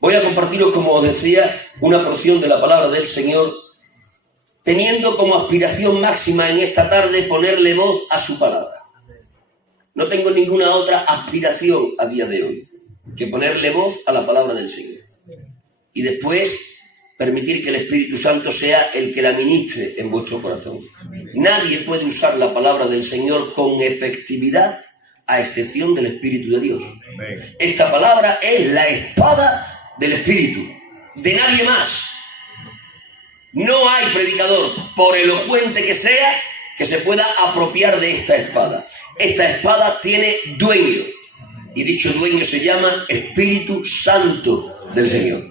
Voy a compartiros, como os decía, una porción de la palabra del Señor, teniendo como aspiración máxima en esta tarde ponerle voz a su palabra. No tengo ninguna otra aspiración a día de hoy que ponerle voz a la palabra del Señor. Y después permitir que el Espíritu Santo sea el que la ministre en vuestro corazón. Nadie puede usar la palabra del Señor con efectividad a excepción del Espíritu de Dios. Esta palabra es la espada del Espíritu, de nadie más. No hay predicador, por elocuente que sea, que se pueda apropiar de esta espada. Esta espada tiene dueño, y dicho dueño se llama Espíritu Santo del Señor.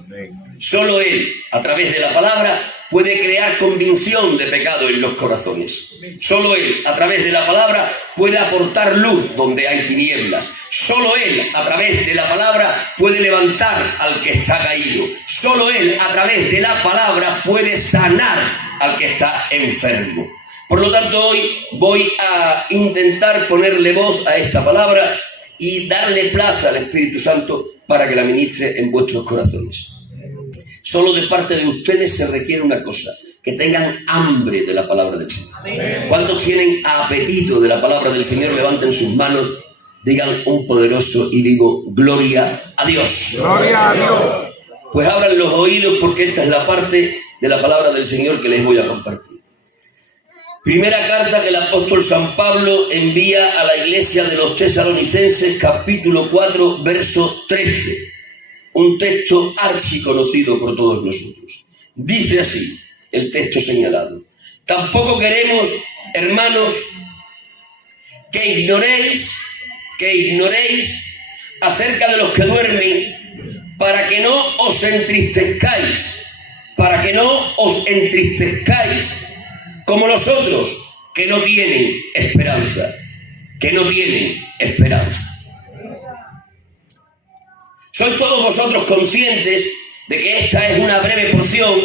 Solo Él, a través de la palabra, puede crear convicción de pecado en los corazones. Solo Él, a través de la palabra, puede aportar luz donde hay tinieblas. Solo Él, a través de la palabra, puede levantar al que está caído. Solo Él, a través de la palabra, puede sanar al que está enfermo. Por lo tanto, hoy voy a intentar ponerle voz a esta palabra y darle plaza al Espíritu Santo para que la ministre en vuestros corazones. Solo de parte de ustedes se requiere una cosa: que tengan hambre de la palabra del Señor. ¿Cuántos tienen apetito de la palabra del Señor? Levanten sus manos, digan un poderoso y vivo gloria a Dios. Gloria a Dios. Pues abran los oídos, porque esta es la parte de la palabra del Señor que les voy a compartir. Primera carta que el apóstol San Pablo envía a la iglesia de los Tesalonicenses, capítulo 4, verso 13. Un texto archiconocido por todos nosotros. Dice así el texto señalado: tampoco queremos, hermanos, que ignoréis acerca de los que duermen, para que no os entristezcáis, como los otros que no tienen esperanza. ¿Sois todos vosotros conscientes de que esta es una breve porción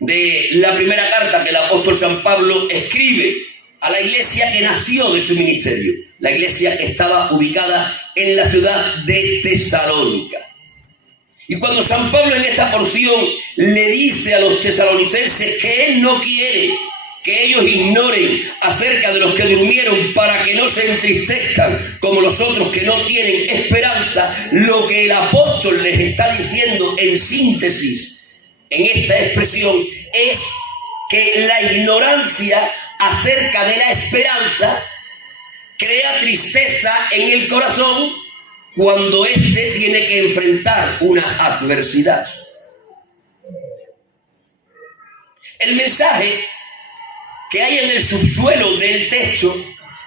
de la primera carta que el apóstol San Pablo escribe a la iglesia que nació de su ministerio? La iglesia que estaba ubicada en la ciudad de Tesalónica. Y cuando San Pablo en esta porción le dice a los tesalonicenses que él no quiere que ellos ignoren acerca de los que durmieron para que no se entristezcan como los otros que no tienen esperanza, lo que el apóstol les está diciendo en síntesis en esta expresión es que la ignorancia acerca de la esperanza crea tristeza en el corazón cuando éste tiene que enfrentar una adversidad. El mensaje que hay en el subsuelo del texto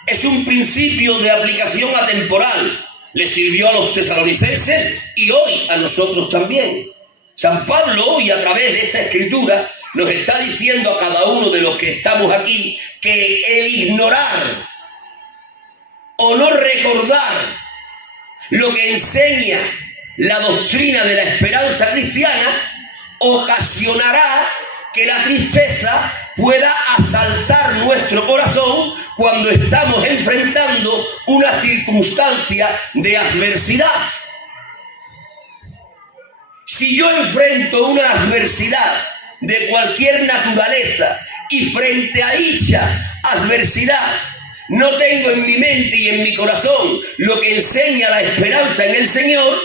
es un principio de aplicación atemporal. Le sirvió a los tesalonicenses y hoy a nosotros también. San Pablo hoy, a través de esta escritura, nos está diciendo a cada uno de los que estamos aquí que el ignorar o no recordar lo que enseña la doctrina de la esperanza cristiana ocasionará que la tristeza pueda asaltar nuestro corazón cuando estamos enfrentando una circunstancia de adversidad. Si yo enfrento una adversidad de cualquier naturaleza y frente a dicha adversidad no tengo en mi mente y en mi corazón lo que enseña la esperanza en el Señor,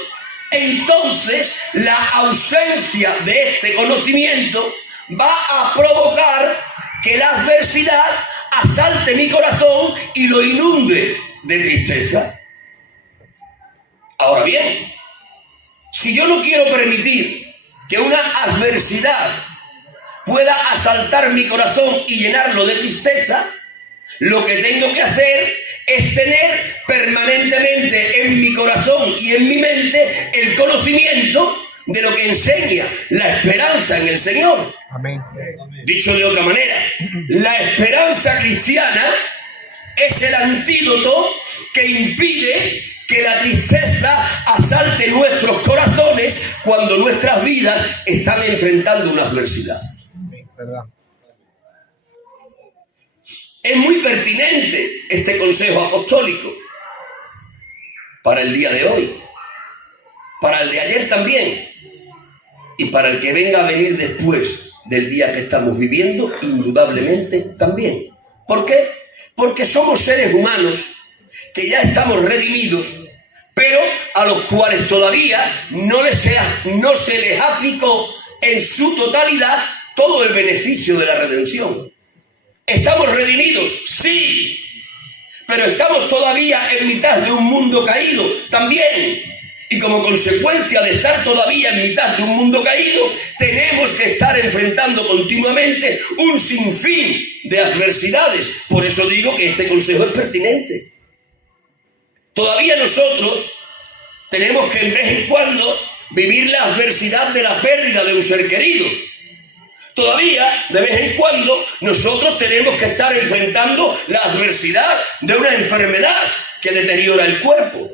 entonces la ausencia de este conocimiento va a provocar que la adversidad asalte mi corazón y lo inunde de tristeza. Ahora bien, si yo no quiero permitir que una adversidad pueda asaltar mi corazón y llenarlo de tristeza, lo que tengo que hacer es tener permanentemente en mi corazón y en mi mente el conocimiento de lo que enseña la esperanza en el Señor. Amén. Dicho de otra manera, la esperanza cristiana es el antídoto que impide que la tristeza asalte nuestros corazones cuando nuestras vidas están enfrentando una adversidad. ¿Verdad? Es muy pertinente este consejo apostólico para el día de hoy, para el de ayer también, y para el que venga a venir después del día que estamos viviendo, indudablemente también. ¿Por qué? Porque somos seres humanos que ya estamos redimidos, pero a los cuales todavía no se les aplicó en su totalidad todo el beneficio de la redención. ¿Estamos redimidos? Sí, pero estamos todavía en mitad de un mundo caído también. Y como consecuencia de estar todavía en mitad de un mundo caído, tenemos que estar enfrentando continuamente un sinfín de adversidades. Por eso digo que este consejo es pertinente. Todavía nosotros tenemos que en vez en cuando vivir la adversidad de la pérdida de un ser querido. Todavía, de vez en cuando, nosotros tenemos que estar enfrentando la adversidad de una enfermedad que deteriora el cuerpo.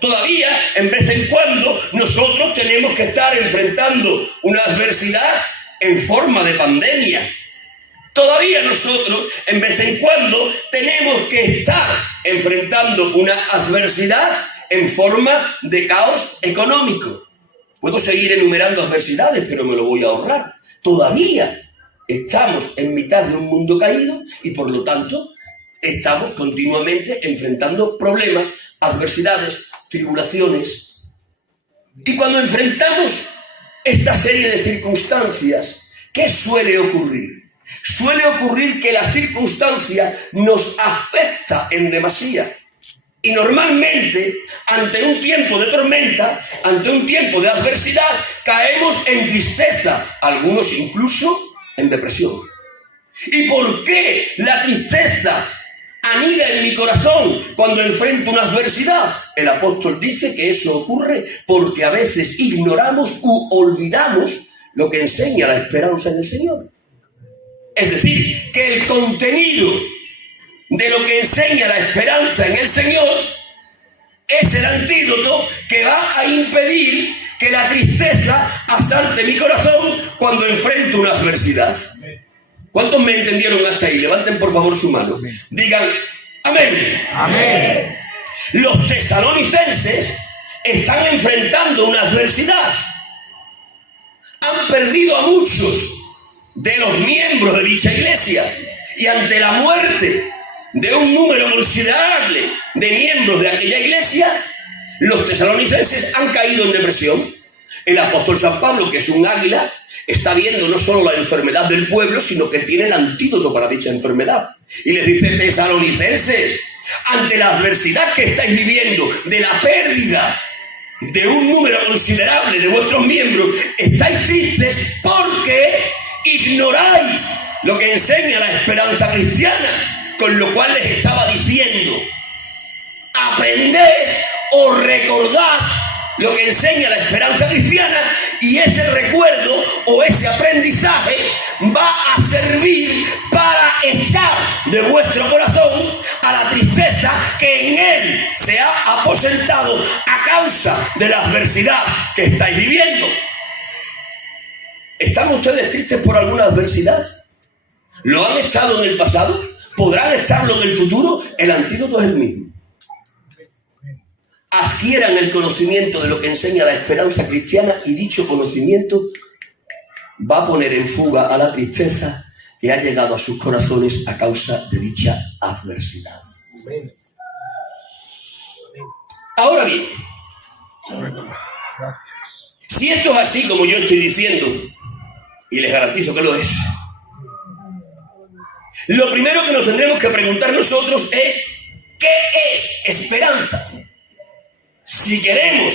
Todavía, en vez en cuando, nosotros tenemos que estar enfrentando una adversidad en forma de pandemia. Todavía nosotros, en vez en cuando, tenemos que estar enfrentando una adversidad en forma de caos económico. Puedo seguir enumerando adversidades, pero me lo voy a ahorrar. Todavía estamos en mitad de un mundo caído y, por lo tanto, estamos continuamente enfrentando problemas, adversidades, tribulaciones. Y cuando enfrentamos esta serie de circunstancias, ¿qué suele ocurrir? Suele ocurrir que la circunstancia nos afecta en demasía. Y normalmente, ante un tiempo de tormenta, ante un tiempo de adversidad, caemos en tristeza, algunos incluso en depresión. ¿Y por qué la tristeza anida en mi corazón cuando enfrento una adversidad? El apóstol dice que eso ocurre porque a veces ignoramos u olvidamos lo que enseña la esperanza en el Señor. Es decir, que el contenido de lo que enseña la esperanza en el Señor es el antídoto que va a impedir que la tristeza asalte mi corazón cuando enfrento una adversidad. ¿Cuántos me entendieron hasta ahí? Levanten por favor su mano. Digan amén. Amén. Los tesalonicenses están enfrentando una adversidad. Han perdido a muchos de los miembros de dicha iglesia y ante la muerte de un número considerable de miembros de aquella iglesia, los tesalonicenses han caído en depresión. El apóstol San Pablo, que es un águila, está viendo no solo la enfermedad del pueblo, sino que tiene el antídoto para dicha enfermedad. Y les dice: tesalonicenses, ante la adversidad que estáis viviendo de la pérdida de un número considerable de vuestros miembros, estáis tristes porque ignoráis lo que enseña la esperanza cristiana. Con lo cual les estaba diciendo: aprended o recordad lo que enseña la esperanza cristiana, y ese recuerdo o ese aprendizaje va a servir para echar de vuestro corazón a la tristeza que en él se ha aposentado a causa de la adversidad que estáis viviendo. ¿Están ustedes tristes por alguna adversidad? ¿Lo han estado en el pasado? ¿Podrán estarlo en el futuro? El antídoto es el mismo. Adquieran el conocimiento de lo que enseña la esperanza cristiana, y dicho conocimiento va a poner en fuga a la tristeza que ha llegado a sus corazones a causa de dicha adversidad. Ahora bien, si esto es así como yo estoy diciendo, y les garantizo que lo es, lo primero que nos tendremos que preguntar nosotros es: ¿qué es esperanza? Si queremos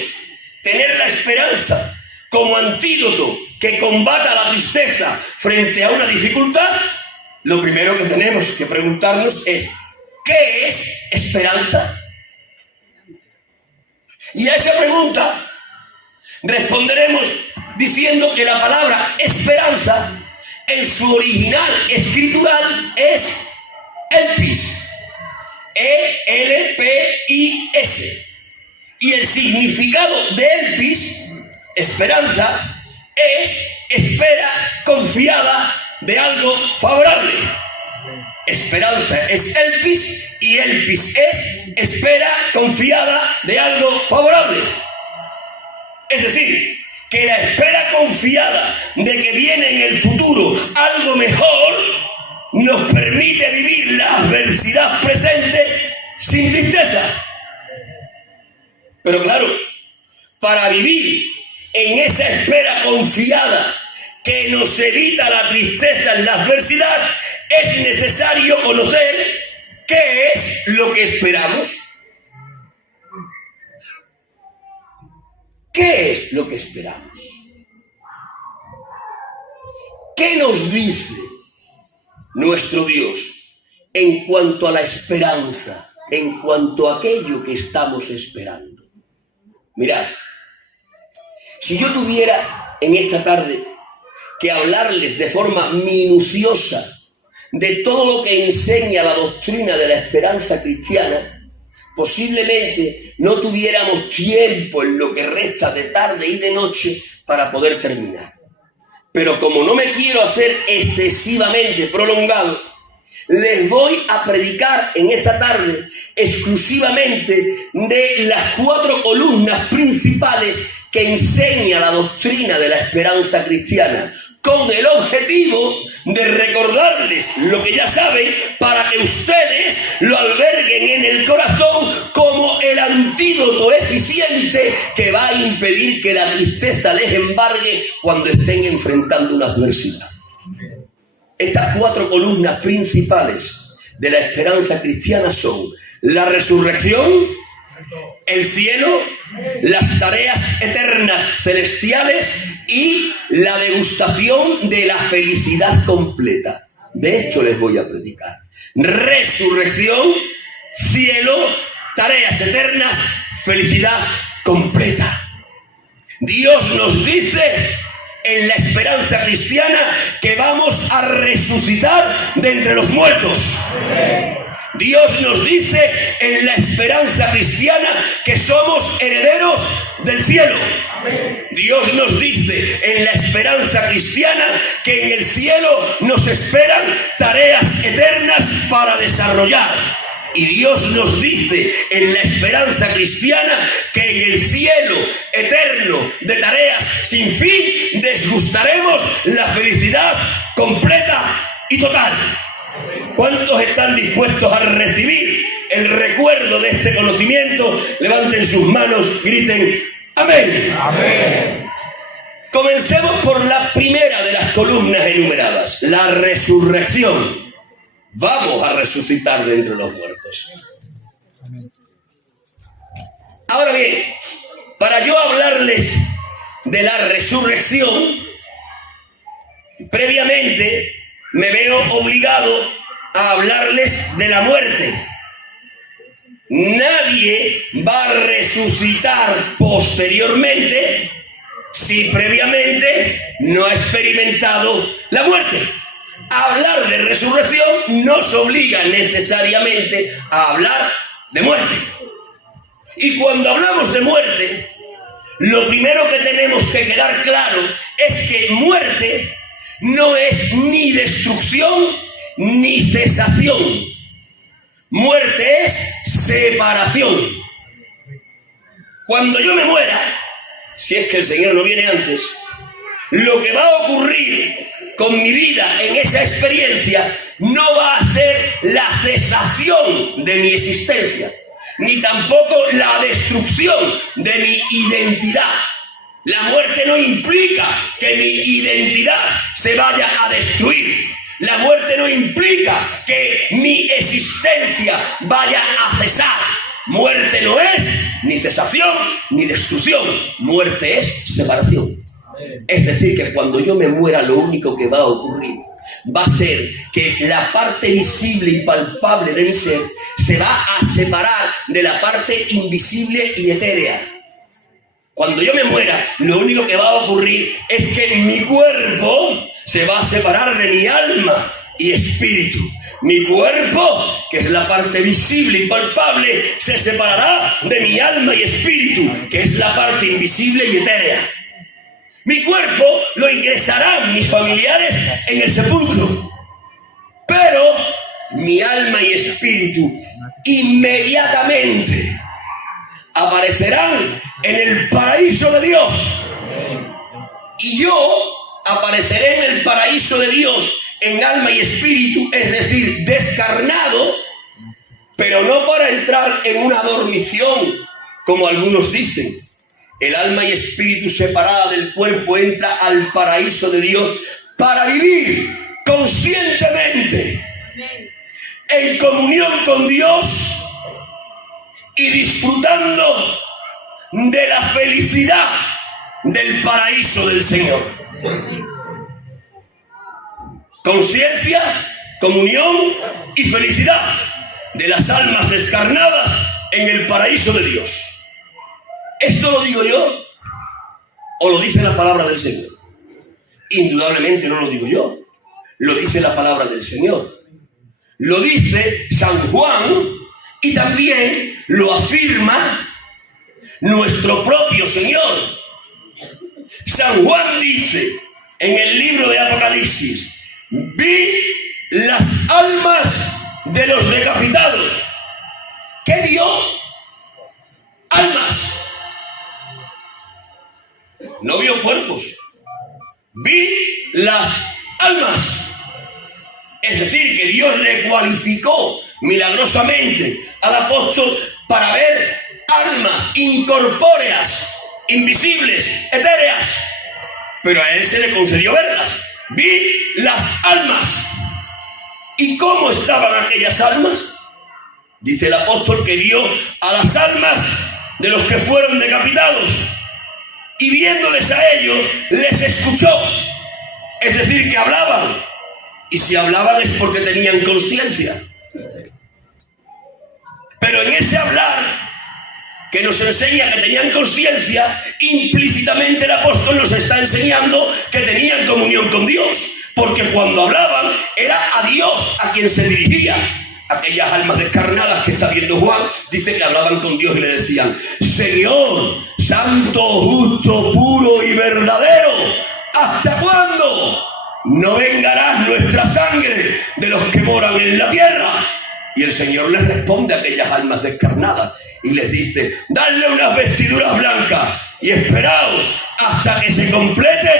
tener la esperanza como antídoto que combata la tristeza frente a una dificultad, lo primero que tenemos que preguntarnos es: ¿qué es esperanza? Y a esa pregunta responderemos diciendo que la palabra esperanza en su original escritural es elpis, E-L-P-I-S, Y el significado de elpis, esperanza, es espera confiada de algo favorable. Esperanza es elpis y elpis es espera confiada de algo favorable. Es decir, que la espera confiada de que viene en el futuro algo mejor nos permite vivir la adversidad presente sin tristeza. Pero claro, para vivir en esa espera confiada que nos evita la tristeza en la adversidad, es necesario conocer qué es lo que esperamos. ¿Qué es lo que esperamos? ¿Qué nos dice nuestro Dios en cuanto a la esperanza, en cuanto a aquello que estamos esperando? Mirad, si yo tuviera en esta tarde que hablarles de forma minuciosa de todo lo que enseña la doctrina de la esperanza cristiana, posiblemente no tuviéramos tiempo en lo que resta de tarde y de noche para poder terminar. Pero como no me quiero hacer excesivamente prolongado, les voy a predicar en esta tarde exclusivamente de las 4 columnas principales que enseña la doctrina de la esperanza cristiana, con el objetivo de recordarles lo que ya saben para que ustedes lo alberguen en el corazón como el antídoto eficiente que va a impedir que la tristeza les embargue cuando estén enfrentando una adversidad. Estas 4 columnas principales de la esperanza cristiana son la resurrección, el cielo, las tareas eternas celestiales y la degustación de la felicidad completa. De esto les voy a predicar. Resurrección, cielo, tareas eternas, felicidad completa. Dios nos dice en la esperanza cristiana que vamos a resucitar de entre los muertos. Dios nos dice en la esperanza cristiana que somos herederos del cielo. Dios nos dice en la esperanza cristiana que en el cielo nos esperan tareas eternas para desarrollar. Y Dios nos dice en la esperanza cristiana que en el cielo eterno de tareas sin fin desgustaremos la felicidad completa y total. ¿Cuántos están dispuestos a recibir el recuerdo de este conocimiento? Levanten sus manos, griten ¡amén! ¡Amén! Comencemos por la primera de las columnas enumeradas, la resurrección. Vamos a resucitar de entre los muertos. Ahora bien, para yo hablarles de la resurrección, previamente me veo obligado a hablarles de la muerte. Nadie va a resucitar posteriormente si previamente no ha experimentado la muerte. Hablar de resurrección nos obliga necesariamente a hablar de muerte. Y cuando hablamos de muerte, lo primero que tenemos que quedar claro es que muerte no es ni destrucción ni cesación. Muerte es separación. Cuando yo me muera, si es que el Señor no viene antes, lo que va a ocurrir con mi vida en esa experiencia no va a ser la cesación de mi existencia, ni tampoco la destrucción de mi identidad. La muerte no implica que mi identidad se vaya a destruir. La muerte no implica que mi existencia vaya a cesar. Muerte no es ni cesación ni destrucción. Muerte es separación. Es decir, que cuando yo me muera, lo único que va a ocurrir va a ser que la parte visible y palpable de mi ser se va a separar de la parte invisible y etérea. Cuando yo me muera, lo único que va a ocurrir es que mi cuerpo se va a separar de mi alma y espíritu. Mi cuerpo, que es la parte visible y palpable, se separará de mi alma y espíritu, que es la parte invisible y etérea. Mi cuerpo lo ingresarán mis familiares en el sepulcro, pero mi alma y espíritu inmediatamente aparecerán en el paraíso de Dios. Y yo apareceré en el paraíso de Dios en alma y espíritu, es decir, descarnado, pero no para entrar en una dormición, como algunos dicen. El alma y espíritu separada del cuerpo entra al paraíso de Dios para vivir conscientemente en comunión con Dios y disfrutando de la felicidad del paraíso del Señor. Conciencia, comunión y felicidad de las almas descarnadas en el paraíso de Dios. ¿Esto lo digo yo o lo dice la palabra del Señor? Indudablemente no lo digo yo, lo dice la palabra del Señor. Lo dice San Juan y también lo afirma nuestro propio Señor. San Juan dice en el libro de Apocalipsis: vi las almas de los decapitados. ¿Qué vio? Almas. No vio cuerpos. Vi las almas. Es decir, que Dios le cualificó milagrosamente al apóstol para ver almas incorpóreas, invisibles, etéreas. Pero a él se le concedió verlas. Vi las almas. ¿Y cómo estaban aquellas almas? Dice el apóstol que vio a las almas de los que fueron decapitados y viéndoles a ellos les escuchó. Es decir, que hablaban. Y si hablaban es porque tenían conciencia. Pero en ese hablar que nos enseña que tenían conciencia, implícitamente el apóstol nos está enseñando que tenían comunión con Dios, porque cuando hablaban era a Dios a quien se dirigía. Aquellas almas descarnadas que está viendo Juan, dice que hablaban con Dios y le decían: Señor, santo, justo, puro y verdadero, ¿hasta cuándo no vengarás nuestra sangre de los que moran en la tierra? Y el Señor les responde a aquellas almas descarnadas y les dice: dadle unas vestiduras blancas y esperaos hasta que se complete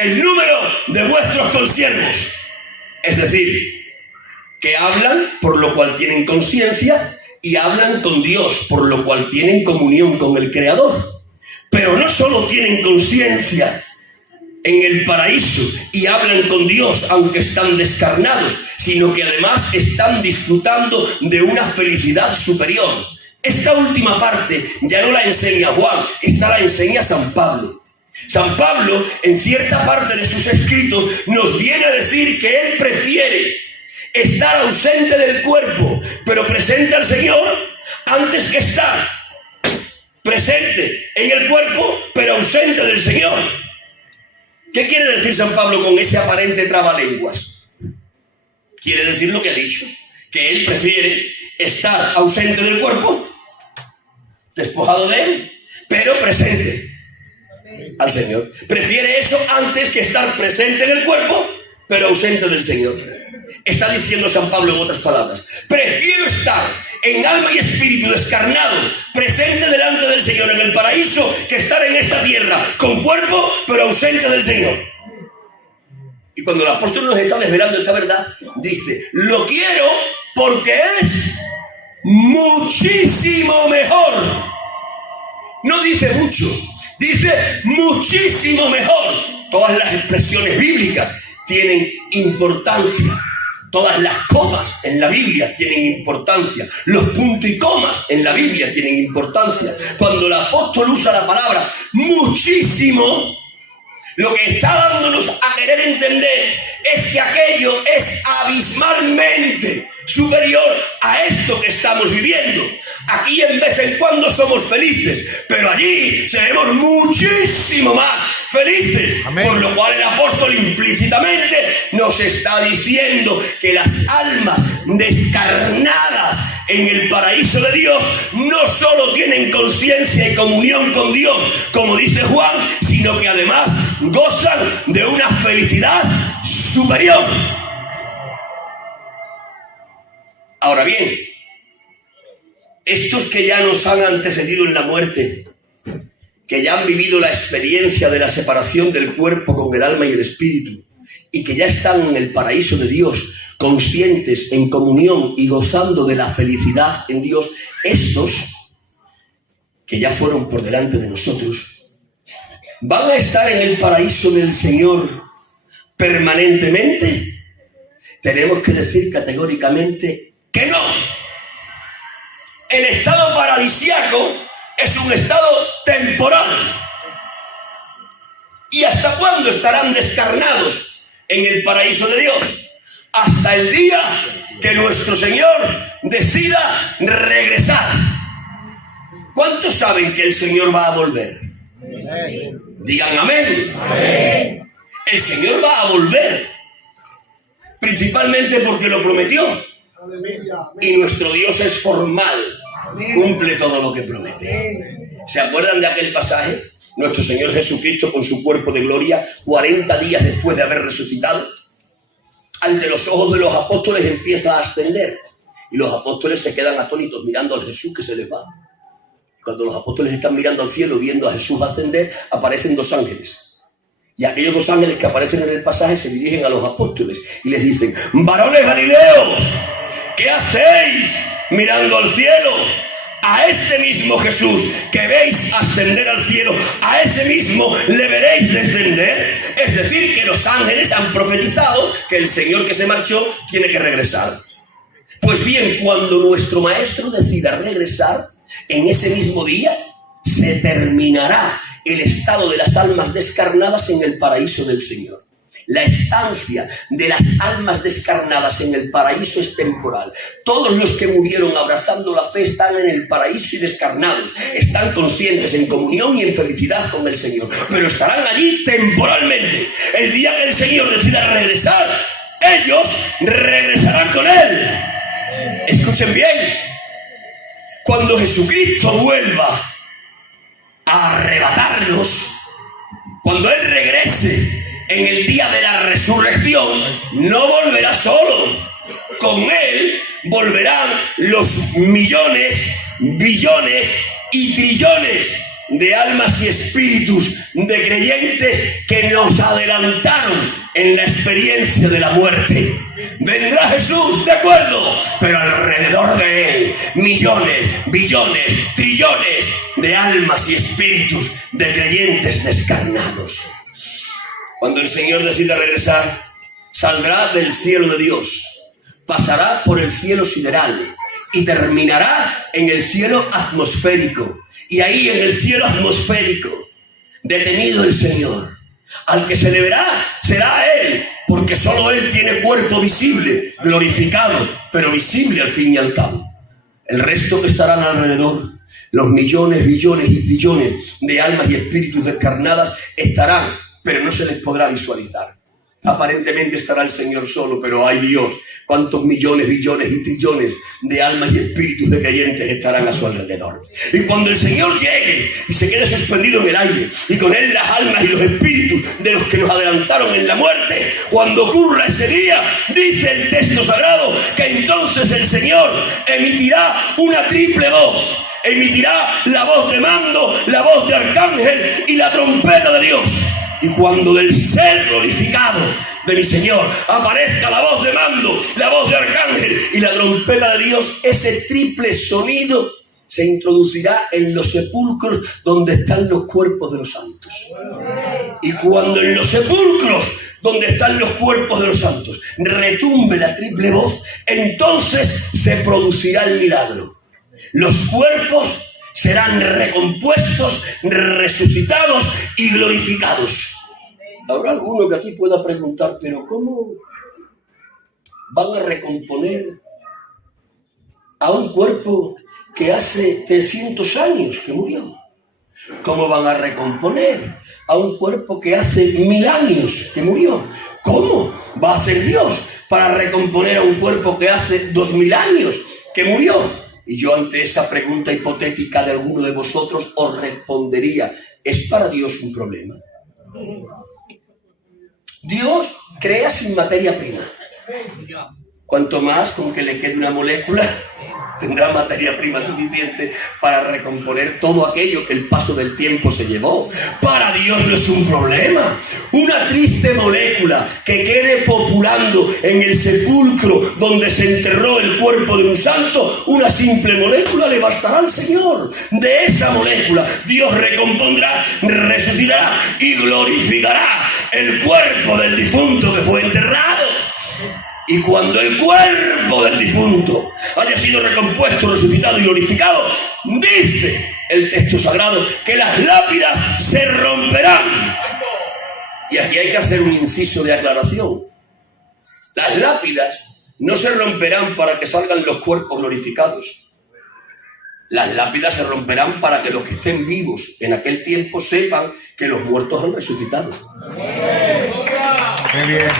el número de vuestros consiervos. Es decir, que hablan por lo cual tienen conciencia y hablan con Dios por lo cual tienen comunión con el Creador. Pero no solo tienen conciencia en el paraíso y hablan con Dios aunque están descarnados, sino que además están disfrutando de una felicidad superior. Esta última parte ya no la enseña Juan, esta la enseña San Pablo. San Pablo, en cierta parte de sus escritos, nos viene a decir que él prefiere estar ausente del cuerpo, pero presente al Señor, antes que estar presente en el cuerpo, pero ausente del Señor. ¿Qué quiere decir San Pablo con ese aparente trabalenguas? Quiere decir lo que ha dicho, que él prefiere estar ausente del cuerpo, despojado de él, pero presente al Señor. Prefiere eso antes que estar presente en el cuerpo, pero ausente del Señor. Está diciendo San Pablo en otras palabras: prefiero estar en alma y espíritu descarnado, presente delante del Señor en el paraíso, que estar en esta tierra con cuerpo, pero ausente del Señor. Y cuando el apóstol nos está desvelando esta verdad, dice: lo quiero porque es muchísimo mejor. No dice mucho, dice muchísimo mejor. Todas las expresiones bíblicas tienen importancia. Todas las comas en la Biblia tienen importancia. Los puntos y comas en la Biblia tienen importancia. Cuando el apóstol usa la palabra muchísimo, lo que está dándonos a querer entender es que aquello es abismalmente superior a esto que estamos viviendo. Aquí en vez en cuando somos felices, pero allí seremos muchísimo más felices. Amén. Por lo cual el apóstol implícitamente nos está diciendo que las almas descarnadas en el paraíso de Dios no solo tienen conciencia y comunión con Dios, como dice Juan, sino que además gozan de una felicidad superior. Ahora bien, estos que ya nos han antecedido en la muerte, que ya han vivido la experiencia de la separación del cuerpo con el alma y el espíritu, y que ya están en el paraíso de Dios, conscientes, en comunión y gozando de la felicidad en Dios, estos, que ya fueron por delante de nosotros, ¿van a estar en el paraíso del Señor permanentemente? Tenemos que decir categóricamente que no. El estado paradisíaco es un estado temporal. ¿Y hasta cuándo estarán descarnados en el paraíso de Dios? Hasta el día que nuestro Señor decida regresar. ¿Cuántos saben que el Señor va a volver? Amén. Digan amén. Amén. El Señor va a volver, principalmente porque lo prometió. Y nuestro Dios es formal, cumple todo lo que promete. ¿Se acuerdan de aquel pasaje? Nuestro Señor Jesucristo con su cuerpo de gloria, 40 días después de haber resucitado, ante los ojos de los apóstoles empieza a ascender. Y los apóstoles se quedan atónitos mirando a Jesús que se les va. Cuando los apóstoles están mirando al cielo, viendo a Jesús ascender, aparecen dos ángeles. Y aquellos dos ángeles que aparecen en el pasaje se dirigen a los apóstoles y les dicen: varones galileos, ¿qué hacéis mirando al cielo? A este mismo Jesús que veis ascender al cielo, a ese mismo le veréis descender. Es decir, que los ángeles han profetizado que el Señor que se marchó tiene que regresar. Pues bien, cuando nuestro Maestro decida regresar, en ese mismo día se terminará el estado de las almas descarnadas en el paraíso del Señor. La estancia de las almas descarnadas en el paraíso es temporal. Todos los que murieron abrazando la fe están en el paraíso y descarnados. Están conscientes, en comunión y en felicidad con el Señor. Pero estarán allí temporalmente. El día que el Señor decida regresar, ellos regresarán con Él. Escuchen bien. Cuando Jesucristo vuelva a arrebatarnos, cuando Él regrese en el día de la resurrección, no volverá solo. Con Él volverán los millones, billones y trillones de almas y espíritus de creyentes que nos adelantaron en la experiencia de la muerte. Vendrá Jesús, de acuerdo, pero alrededor de Él millones, billones, trillones de almas y espíritus de creyentes descarnados. Cuando el Señor decida regresar, saldrá del cielo de Dios, pasará por el cielo sideral y terminará en el cielo atmosférico. Y ahí en el cielo atmosférico, detenido el Señor, al que se le verá será a Él, porque solo Él tiene cuerpo visible, glorificado, pero visible al fin y al cabo. El resto que estarán alrededor, los millones, billones y trillones de almas y espíritus descarnadas, estarán, pero no se les podrá visualizar. Aparentemente estará el Señor solo, pero ¡ay Dios! ¿Cuántos millones, billones y trillones de almas y espíritus de creyentes estarán a su alrededor? Y cuando el Señor llegue y se quede suspendido en el aire, y con Él las almas y los espíritus de los que nos adelantaron en la muerte, cuando ocurra ese día, dice el texto sagrado, que entonces el Señor emitirá una triple voz. Emitirá la voz de mando, la voz de arcángel y la trompeta de Dios. Y cuando del ser glorificado de mi Señor aparezca la voz de mando, la voz de arcángel y la trompeta de Dios, ese triple sonido se introducirá en los sepulcros donde están los cuerpos de los santos. Y cuando en los sepulcros donde están los cuerpos de los santos retumbe la triple voz, entonces se producirá el milagro. Los cuerpos serán recompuestos, resucitados y glorificados. Habrá alguno que aquí pueda preguntar, pero ¿cómo van a recomponer a un cuerpo que hace 300 años que murió? ¿Cómo van a recomponer a un cuerpo que hace 1000 años que murió. ¿Cómo va a hacer Dios para recomponer a un cuerpo que hace 2000 años que murió? Y yo ante esa pregunta hipotética de alguno de vosotros os respondería, ¿es para Dios un problema? Dios crea sin materia prima. Cuanto más con que le quede una molécula, tendrá materia prima suficiente para recomponer todo aquello que el paso del tiempo se llevó. Para Dios no es un problema. Una triste molécula que quede populando en el sepulcro donde se enterró el cuerpo de un santo, una simple molécula le bastará al Señor. De esa molécula Dios recompondrá, resucitará y glorificará el cuerpo del difunto que fue enterrado. Y cuando el cuerpo del difunto haya sido recompuesto, resucitado y glorificado, dice el texto sagrado que las lápidas se romperán. Y aquí hay que hacer un inciso de aclaración. Las lápidas no se romperán para que salgan los cuerpos glorificados. Las lápidas se romperán para que los que estén vivos en aquel tiempo sepan que los muertos han resucitado. Muy bien.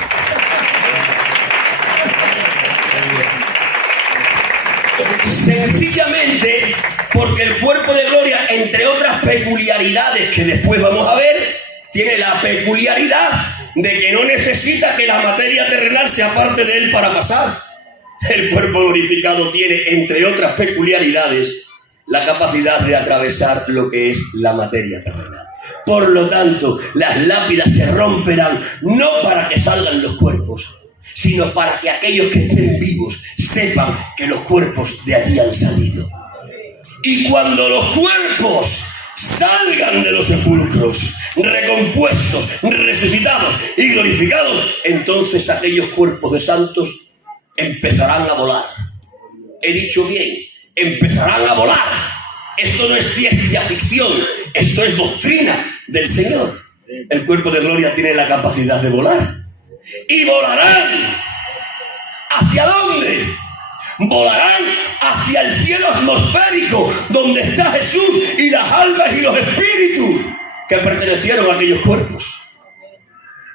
Sencillamente porque el cuerpo de gloria, entre otras peculiaridades que después vamos a ver, tiene la peculiaridad de que no necesita que la materia terrenal sea parte de él para pasar. El cuerpo glorificado tiene, entre otras peculiaridades, la capacidad de atravesar lo que es la materia terrenal. Por lo tanto, las lápidas se romperán no para que salgan los cuerpos, sino para que aquellos que estén vivos sepan que los cuerpos de allí han salido. Y cuando los cuerpos salgan de los sepulcros, recompuestos, resucitados y glorificados, entonces aquellos cuerpos de santos empezarán a volar. He dicho bien, empezarán a volar. Esto no es ciencia ficción, esto es doctrina del Señor. El cuerpo de gloria tiene la capacidad de volar. Y volarán. ¿Hacia dónde? Volarán hacia el cielo atmosférico, donde está Jesús y las almas y los espíritus que pertenecieron a aquellos cuerpos.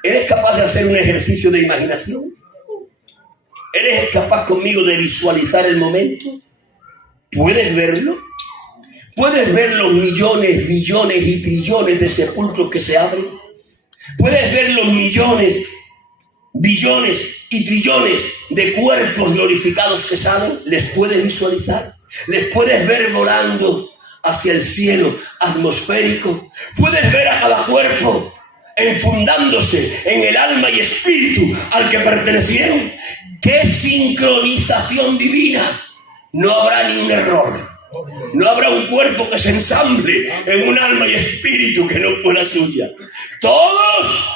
¿Eres capaz de hacer un ejercicio de imaginación? ¿Eres capaz conmigo de visualizar el momento? ¿Puedes verlo? ¿Puedes ver los millones, billones y trillones de sepulcros que se abren? ¿Puedes ver los millones, billones y trillones de cuerpos glorificados que salen? ¿Les puedes visualizar? ¿Les puedes ver volando hacia el cielo atmosférico? ¿Puedes ver a cada cuerpo enfundándose en el alma y espíritu al que pertenecieron? ¡Qué sincronización divina! No habrá ni un error. No habrá un cuerpo que se ensamble en un alma y espíritu que no fuera suya. Todos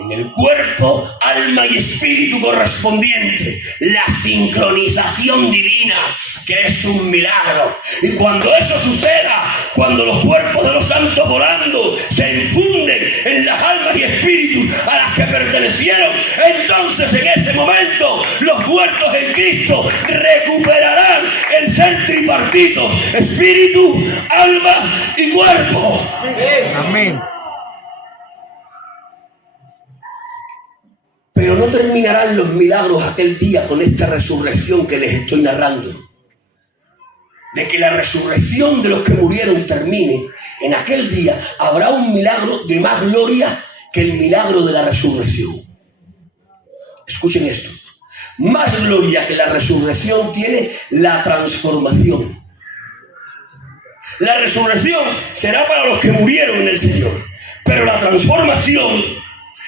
en el cuerpo, alma y espíritu correspondiente. La sincronización divina, que es un milagro. Y cuando eso suceda, cuando los cuerpos de los santos volando se infunden en las almas y espíritus a las que pertenecieron, entonces en ese momento los muertos en Cristo recuperarán el ser tripartito: espíritu, alma y cuerpo. Amén. Pero no terminarán los milagros aquel día con esta resurrección que les estoy narrando. De que la resurrección de los que murieron termine, en aquel día habrá un milagro de más gloria que el milagro de la resurrección. Escuchen esto. Más gloria que la resurrección tiene la transformación. La resurrección será para los que murieron en el Señor, pero la transformación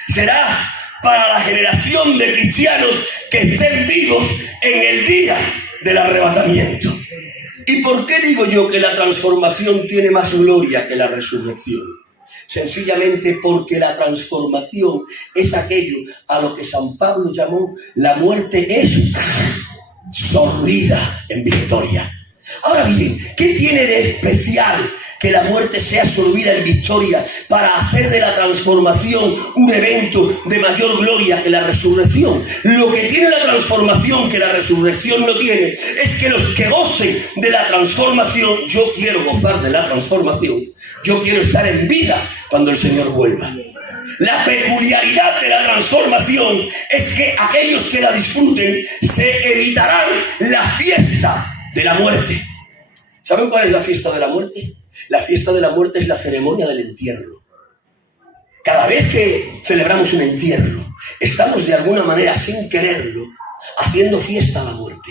será para la generación de cristianos que estén vivos en el día del arrebatamiento. ¿Y por qué digo yo que la transformación tiene más gloria que la resurrección? Sencillamente porque la transformación es aquello a lo que San Pablo llamó: la muerte es sorbida en victoria. Ahora bien, ¿qué tiene de especial que la muerte sea absorbida en victoria para hacer de la transformación un evento de mayor gloria que la resurrección? Lo que tiene la transformación que la resurrección no tiene es que los que gocen de la transformación, yo quiero gozar de la transformación, yo quiero estar en vida cuando el Señor vuelva. La peculiaridad de la transformación es que aquellos que la disfruten se evitarán la fiesta de la muerte. ¿Saben cuál es la fiesta de la muerte? La fiesta de la muerte es la ceremonia del entierro. Cada vez que celebramos un entierro, estamos de alguna manera, sin quererlo, haciendo fiesta a la muerte.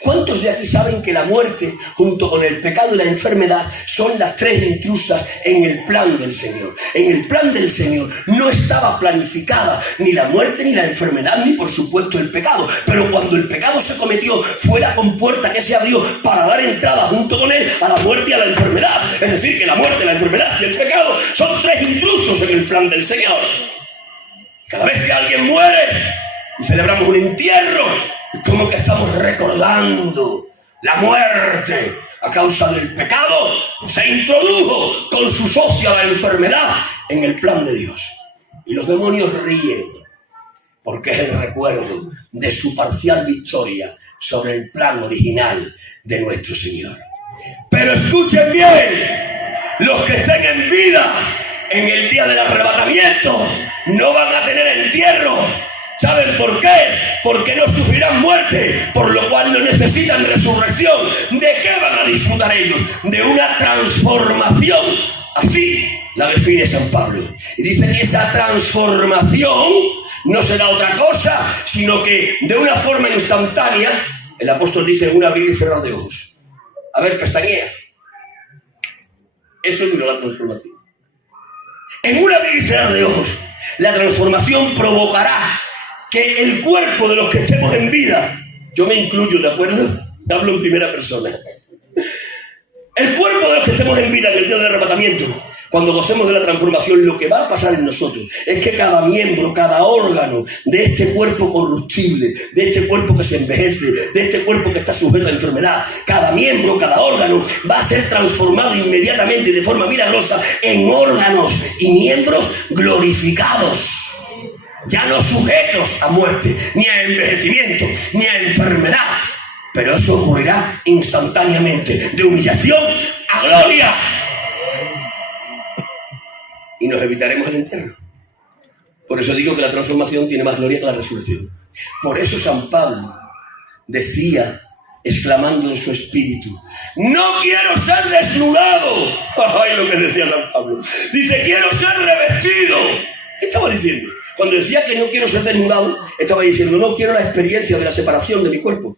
¿Cuántos de aquí saben que la muerte, junto con el pecado y la enfermedad, son las tres intrusas en el plan del Señor? En el plan del Señor no estaba planificada ni la muerte, ni la enfermedad, ni por supuesto el pecado. Pero cuando el pecado se cometió, fue la compuerta que se abrió para dar entrada junto con él a la muerte y a la enfermedad. Es decir, que la muerte, la enfermedad y el pecado son tres intrusos en el plan del Señor. Cada vez que alguien muere y celebramos un entierro, es como que estamos recordando la muerte a causa del pecado. Se introdujo con su socio a la enfermedad en el plan de Dios. Y los demonios ríen porque es el recuerdo de su parcial victoria sobre el plan original de nuestro Señor. Pero escuchen bien, los que estén en vida en el día del arrebatamiento no van a tener entierro. ¿Saben por qué? Porque no sufrirán muerte, por lo cual no necesitan resurrección. ¿De qué van a disfrutar ellos? De una transformación. Así la define San Pablo. Y dice que esa transformación no será otra cosa, sino que de una forma instantánea, el apóstol dice, en un abrir y cerrar de ojos. A ver, pestañea. Eso es la transformación. En un abrir y cerrar de ojos, la transformación provocará que el cuerpo de los que estemos en vida, yo me incluyo, ¿de acuerdo? Hablo en primera persona. El cuerpo de los que estemos en vida en el día del arrebatamiento, cuando gocemos de la transformación, lo que va a pasar en nosotros es que cada miembro, cada órgano de este cuerpo corruptible, de este cuerpo que se envejece, de este cuerpo que está sujeto a enfermedad, cada miembro, cada órgano va a ser transformado inmediatamente y de forma milagrosa en órganos y miembros glorificados. Ya no sujetos a muerte, ni a envejecimiento, ni a enfermedad. Pero eso ocurrirá instantáneamente, de humillación a gloria. Y nos evitaremos el entierro. Por eso digo que la transformación tiene más gloria que la resurrección. Por eso San Pablo decía, exclamando en su espíritu, no quiero ser desnudado. Ay, lo que decía San Pablo. Dice, quiero ser revestido. ¿Qué estaba diciendo? Cuando decía que no quiero ser desnudado, estaba diciendo, no quiero la experiencia de la separación de mi cuerpo.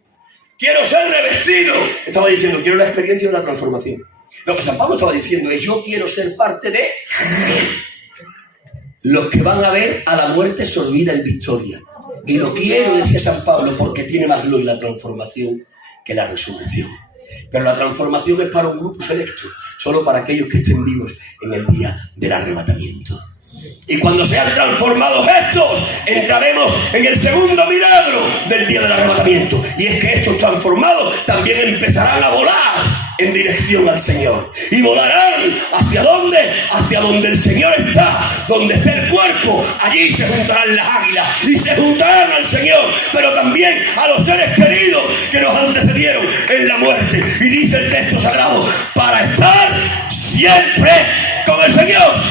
Quiero ser revestido. Estaba diciendo, quiero la experiencia de la transformación. Lo que San Pablo estaba diciendo es, yo quiero ser parte de los que van a ver a la muerte sorbida en victoria. Y lo quiero, decía San Pablo, porque tiene más gloria la transformación que la resurrección. Pero la transformación es para un grupo selecto, solo para aquellos que estén vivos en el día del arrebatamiento. Y cuando sean transformados estos, entraremos en el segundo milagro del día del arrebatamiento. Y es que estos transformados también empezarán a volar en dirección al Señor. Y volarán ¿hacia dónde? Hacia donde el Señor está. Donde esté el cuerpo, allí se juntarán las águilas y se juntarán al Señor. Pero también a los seres queridos que nos antecedieron en la muerte. Y dice el texto sagrado, para estar siempre con el Señor.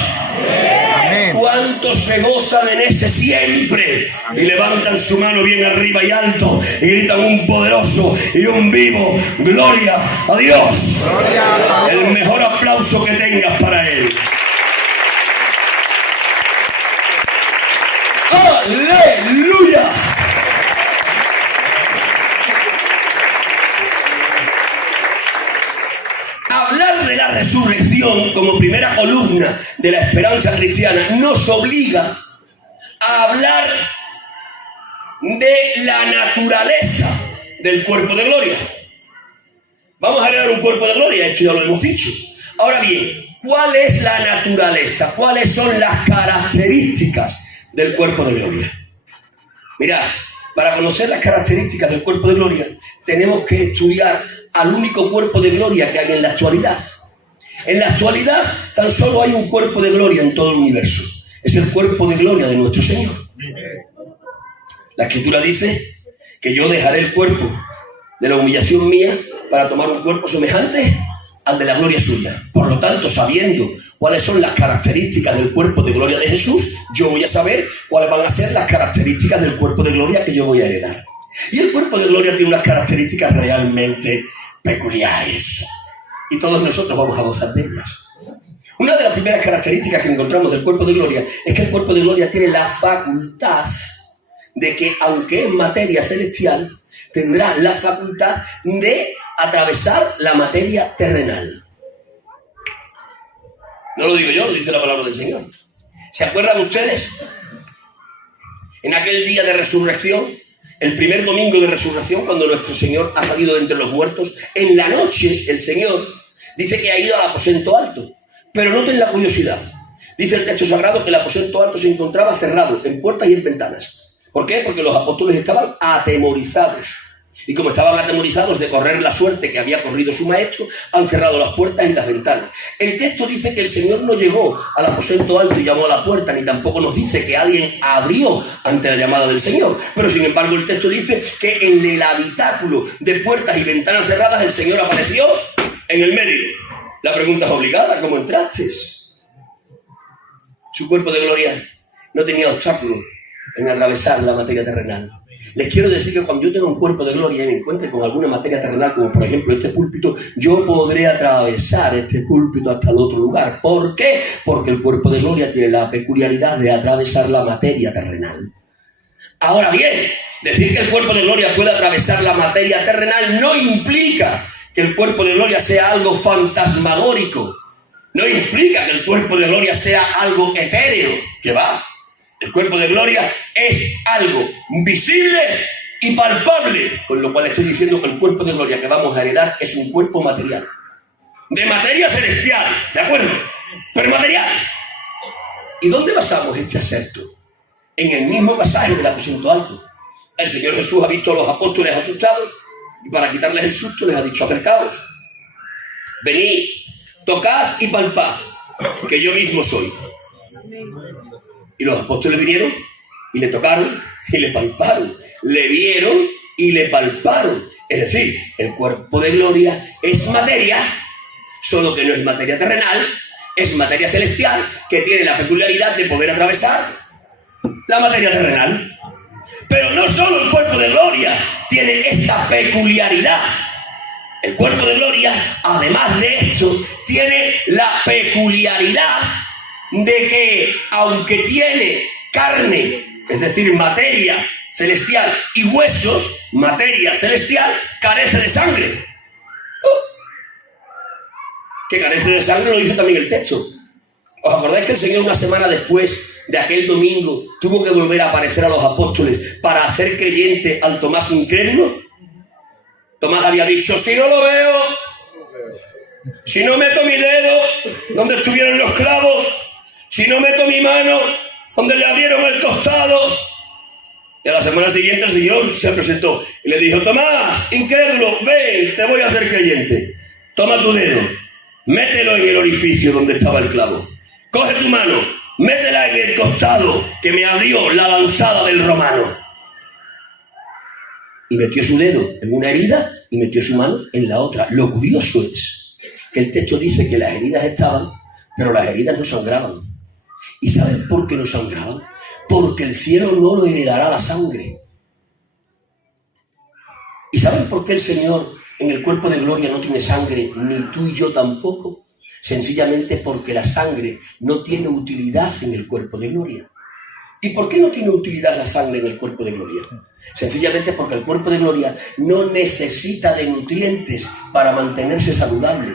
Amén. ¿Cuántos se gozan en ese siempre? Y levantan su mano bien arriba y alto y gritan un poderoso y un vivo gloria a Dios. Gloria a Dios. El mejor aplauso que tengas para Él. ¡Aleluya! Hablar de la resurrección como primera columna de la esperanza cristiana nos obliga a hablar de la naturaleza del cuerpo de gloria. Vamos a heredar un cuerpo de gloria, esto ya lo hemos dicho. Ahora bien, ¿cuál es la naturaleza? ¿Cuáles son las características del cuerpo de gloria? Mirad, para conocer las características del cuerpo de gloria tenemos que estudiar al único cuerpo de gloria que hay en la actualidad. En la actualidad tan solo hay un cuerpo de gloria en todo el universo. Es el cuerpo de gloria de nuestro Señor. La Escritura dice que yo dejaré el cuerpo de la humillación mía para tomar un cuerpo semejante al de la gloria suya. Por lo tanto, sabiendo cuáles son las características del cuerpo de gloria de Jesús, yo voy a saber cuáles van a ser las características del cuerpo de gloria que yo voy a heredar. Y el cuerpo de gloria tiene unas características realmente peculiares. Y todos nosotros vamos a gozar de ellas. Una de las primeras características que encontramos del cuerpo de gloria es que el cuerpo de gloria tiene la facultad de que, aunque es materia celestial, tendrá la facultad de atravesar la materia terrenal. No lo digo yo, lo dice la palabra del Señor. ¿Se acuerdan ustedes? En aquel día de resurrección, el primer domingo de resurrección, cuando nuestro Señor ha salido de entre los muertos, en la noche el Señor dice que ha ido al aposento alto. Pero noten la curiosidad. Dice el texto sagrado que el aposento alto se encontraba cerrado en puertas y en ventanas. ¿Por qué? Porque los apóstoles estaban atemorizados. Y como estaban atemorizados de correr la suerte que había corrido su maestro, han cerrado las puertas y las ventanas. El texto dice que el Señor no llegó al aposento alto y llamó a la puerta, ni tampoco nos dice que alguien abrió ante la llamada del Señor. Pero sin embargo el texto dice que en el habitáculo de puertas y ventanas cerradas el Señor apareció en el medio. La pregunta es obligada: ¿cómo entraste? Su cuerpo de gloria no tenía obstáculo en atravesar la materia terrenal. Les quiero decir que cuando yo tenga un cuerpo de gloria y me encuentre con alguna materia terrenal, como por ejemplo este púlpito, yo podré atravesar este púlpito hasta el otro lugar. ¿Por qué? Porque el cuerpo de gloria tiene la peculiaridad de atravesar la materia terrenal. Ahora bien, decir que el cuerpo de gloria puede atravesar la materia terrenal no implica que el cuerpo de gloria sea algo fantasmagórico. No implica que el cuerpo de gloria sea algo etéreo. Que va. El cuerpo de gloria es algo visible y palpable, con lo cual estoy diciendo que el cuerpo de gloria que vamos a heredar es un cuerpo material, de materia celestial, ¿de acuerdo? Pero material. ¿Y dónde basamos este acerto? En el mismo pasaje del aposento alto. El Señor Jesús ha visto a los apóstoles asustados y para quitarles el susto les ha dicho: acercaos, venid, tocad y palpad, que yo mismo soy. Y los apóstoles vinieron y le tocaron y le palparon, le vieron y le palparon. Es decir, el cuerpo de gloria es materia, solo que no es materia terrenal, es materia celestial, que tiene la peculiaridad de poder atravesar la materia terrenal. Pero no solo el cuerpo de gloria tiene esta peculiaridad. El cuerpo de gloria, además de esto, tiene la peculiaridad de que, aunque tiene carne, es decir, materia celestial, y huesos, materia celestial, carece de sangre. Que carece de sangre lo dice también el texto. ¿Os acordáis que el Señor, una semana después de aquel domingo, tuvo que volver a aparecer a los apóstoles para hacer creyente al Tomás incrédulo? Tomás había dicho: si no lo veo, si no meto mi dedo donde estuvieron los clavos, si no meto mi mano donde le abrieron el costado. Y a la semana siguiente el Señor se presentó y le dijo: Tomás, incrédulo, ven, te voy a hacer creyente. Toma tu dedo, mételo en el orificio donde estaba el clavo. Coge tu mano, métela en el costado que me abrió la lanzada del romano. Y metió su dedo en una herida y metió su mano en la otra. Lo curioso es que el texto dice que las heridas estaban, pero las heridas no sangraban. ¿Y saben por qué no sangraban? Porque el cielo no lo heredará la sangre. ¿Y saben por qué el Señor en el cuerpo de gloria no tiene sangre, ni tú y yo tampoco? Sencillamente porque la sangre no tiene utilidad en el cuerpo de gloria. ¿Y por qué no tiene utilidad la sangre en el cuerpo de gloria? Sencillamente porque el cuerpo de gloria no necesita de nutrientes para mantenerse saludable.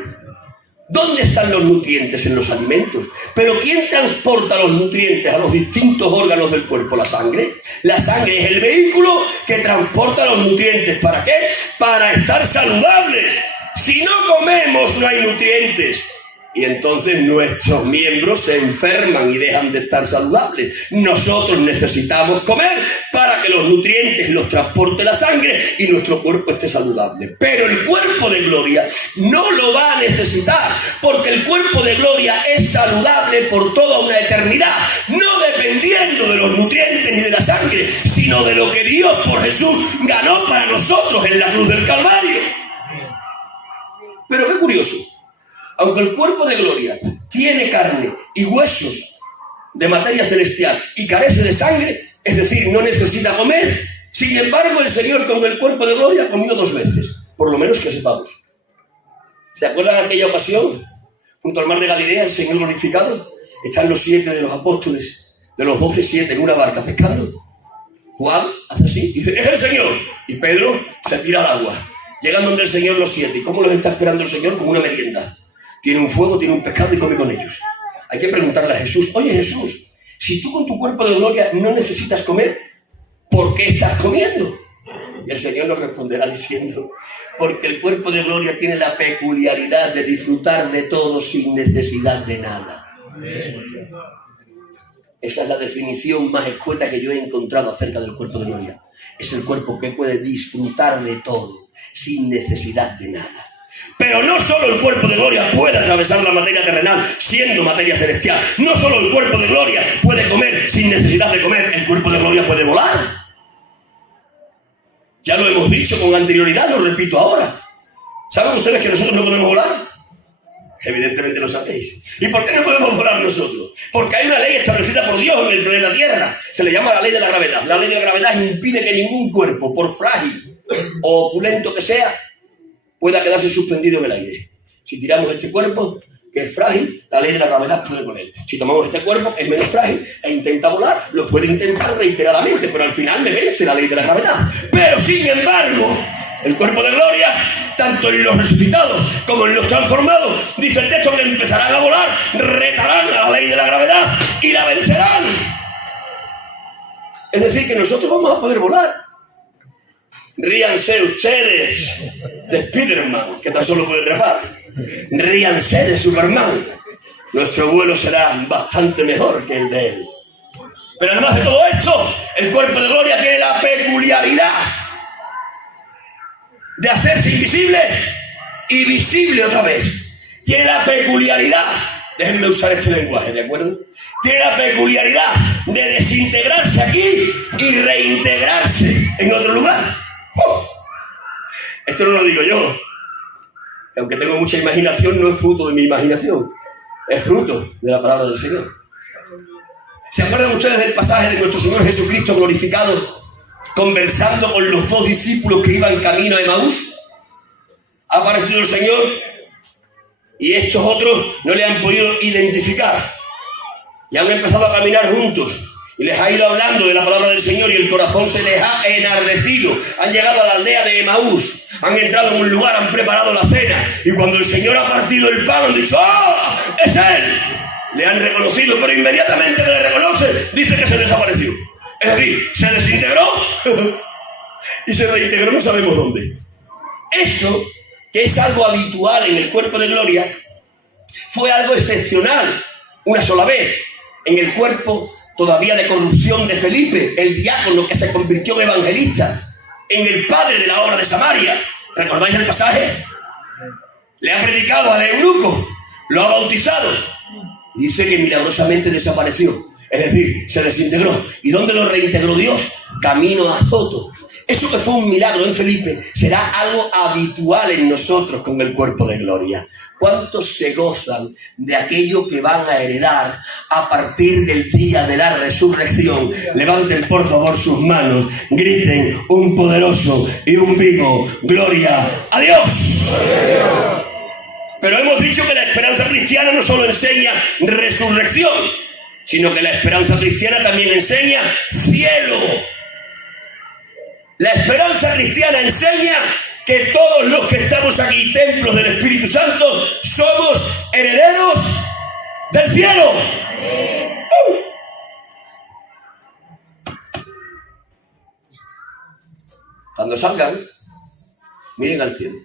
¿Dónde están los nutrientes? En los alimentos. ¿Pero quién transporta los nutrientes a los distintos órganos del cuerpo? ¿La sangre? La sangre es el vehículo que transporta los nutrientes. ¿Para qué? Para estar saludables. Si no comemos, no hay nutrientes. Y entonces nuestros miembros se enferman y dejan de estar saludables. Nosotros necesitamos comer para que los nutrientes los transporte la sangre y nuestro cuerpo esté saludable. Pero el cuerpo de gloria no lo va a necesitar, porque el cuerpo de gloria es saludable por toda una eternidad, no dependiendo de los nutrientes ni de la sangre, sino de lo que Dios por Jesús ganó para nosotros en la cruz del Calvario. Pero qué curioso, aunque el cuerpo de gloria tiene carne y huesos de materia celestial y carece de sangre, es decir, no necesita comer, sin embargo el Señor con el cuerpo de gloria comió 2 veces, por lo menos que sepamos. ¿Se acuerdan de aquella ocasión? Junto al mar de Galilea, el Señor glorificado, están los 7 de los apóstoles, de los 12, 7 en una barca pescando. Juan hace así, y dice, es el Señor, y Pedro se tira al agua. Llegan donde el Señor los 7, ¿y cómo los está esperando el Señor? Como una merienda. Tiene un fuego, tiene un pescado y come con ellos. Hay que preguntarle a Jesús, oye Jesús, si tú con tu cuerpo de gloria no necesitas comer, ¿por qué estás comiendo? Y el Señor nos responderá diciendo, porque el cuerpo de gloria tiene la peculiaridad de disfrutar de todo sin necesidad de nada. Esa es la definición más escueta que yo he encontrado acerca del cuerpo de gloria. Es el cuerpo que puede disfrutar de todo sin necesidad de nada. Pero no solo el cuerpo de gloria puede atravesar la materia terrenal siendo materia celestial. No solo el cuerpo de gloria puede comer sin necesidad de comer. El cuerpo de gloria puede volar. Ya lo hemos dicho con anterioridad, lo repito ahora. ¿Saben ustedes que nosotros no podemos volar? Evidentemente lo sabéis. ¿Y por qué no podemos volar nosotros? Porque hay una ley establecida por Dios en el planeta Tierra. Se le llama la ley de la gravedad. La ley de la gravedad impide que ningún cuerpo, por frágil o opulento que sea, pueda quedarse suspendido en el aire. Si tiramos este cuerpo, que es frágil, la ley de la gravedad puede con él. Si tomamos este cuerpo, que es menos frágil, e intenta volar, lo puede intentar reiteradamente, pero al final me vence la ley de la gravedad. Pero sin embargo, el cuerpo de gloria, tanto en los resucitados como en los transformados, dice el texto que empezarán a volar, retarán a la ley de la gravedad y la vencerán. Es decir, que nosotros vamos a poder volar. Ríanse ustedes de Spiderman, que tan solo puede trepar. Ríanse de Superman. Nuestro vuelo será bastante mejor que el de él. Pero además de todo esto, el cuerpo de gloria tiene la peculiaridad de hacerse invisible y visible otra vez. Tiene la peculiaridad, déjenme usar este lenguaje, ¿de acuerdo? Tiene la peculiaridad de desintegrarse aquí y reintegrarse en otro lugar. Esto no lo digo yo, aunque tengo mucha imaginación, no es fruto de mi imaginación, es fruto de la palabra del Señor. ¿Se acuerdan ustedes del pasaje de nuestro Señor Jesucristo glorificado conversando con los 2 discípulos que iban camino a Emaús? Ha aparecido el Señor y estos otros no le han podido identificar y han empezado a caminar juntos. Y les ha ido hablando de la palabra del Señor y el corazón se les ha enardecido. Han llegado a la aldea de Emaús, han entrado en un lugar, han preparado la cena. Y cuando el Señor ha partido el pan, han dicho, ¡ah! ¡Es Él! Le han reconocido, pero inmediatamente que le reconoce, dice que se desapareció. Es decir, se desintegró y se reintegró no sabemos dónde. Eso, que es algo habitual en el cuerpo de gloria, fue algo excepcional, una sola vez, en el cuerpo todavía de corrupción de Felipe, el diácono que se convirtió en evangelista, en el padre de la obra de Samaria. ¿Recordáis el pasaje? Le ha predicado al eunuco, lo ha bautizado, y dice que milagrosamente desapareció. Es decir, se desintegró. ¿Y dónde lo reintegró Dios? Camino a Azoto. Eso que fue un milagro en Felipe será algo habitual en nosotros con el cuerpo de gloria. ¿Cuántos se gozan de aquello que van a heredar a partir del día de la resurrección? Levanten por favor sus manos, griten un poderoso y un vivo ¡Gloria a Dios! Pero hemos dicho que la esperanza cristiana no solo enseña resurrección, sino que la esperanza cristiana también enseña cielo. La esperanza cristiana enseña que todos los que estamos aquí, templos del Espíritu Santo, somos herederos del cielo. Cuando salgan, miren al cielo.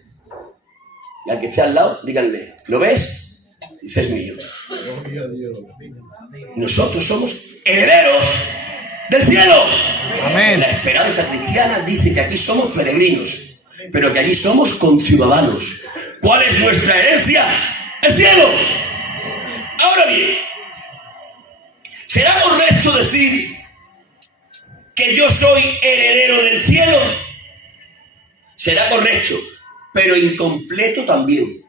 Y al que esté al lado, díganle, ¿lo ves? Dice, es mío. Nosotros somos herederos del cielo. Amén. La esperanza cristiana dice que aquí somos peregrinos, pero que allí somos conciudadanos. ¿Cuál es nuestra herencia? El cielo. Ahora bien, ¿será correcto decir que yo soy heredero del cielo? Será correcto, pero incompleto también.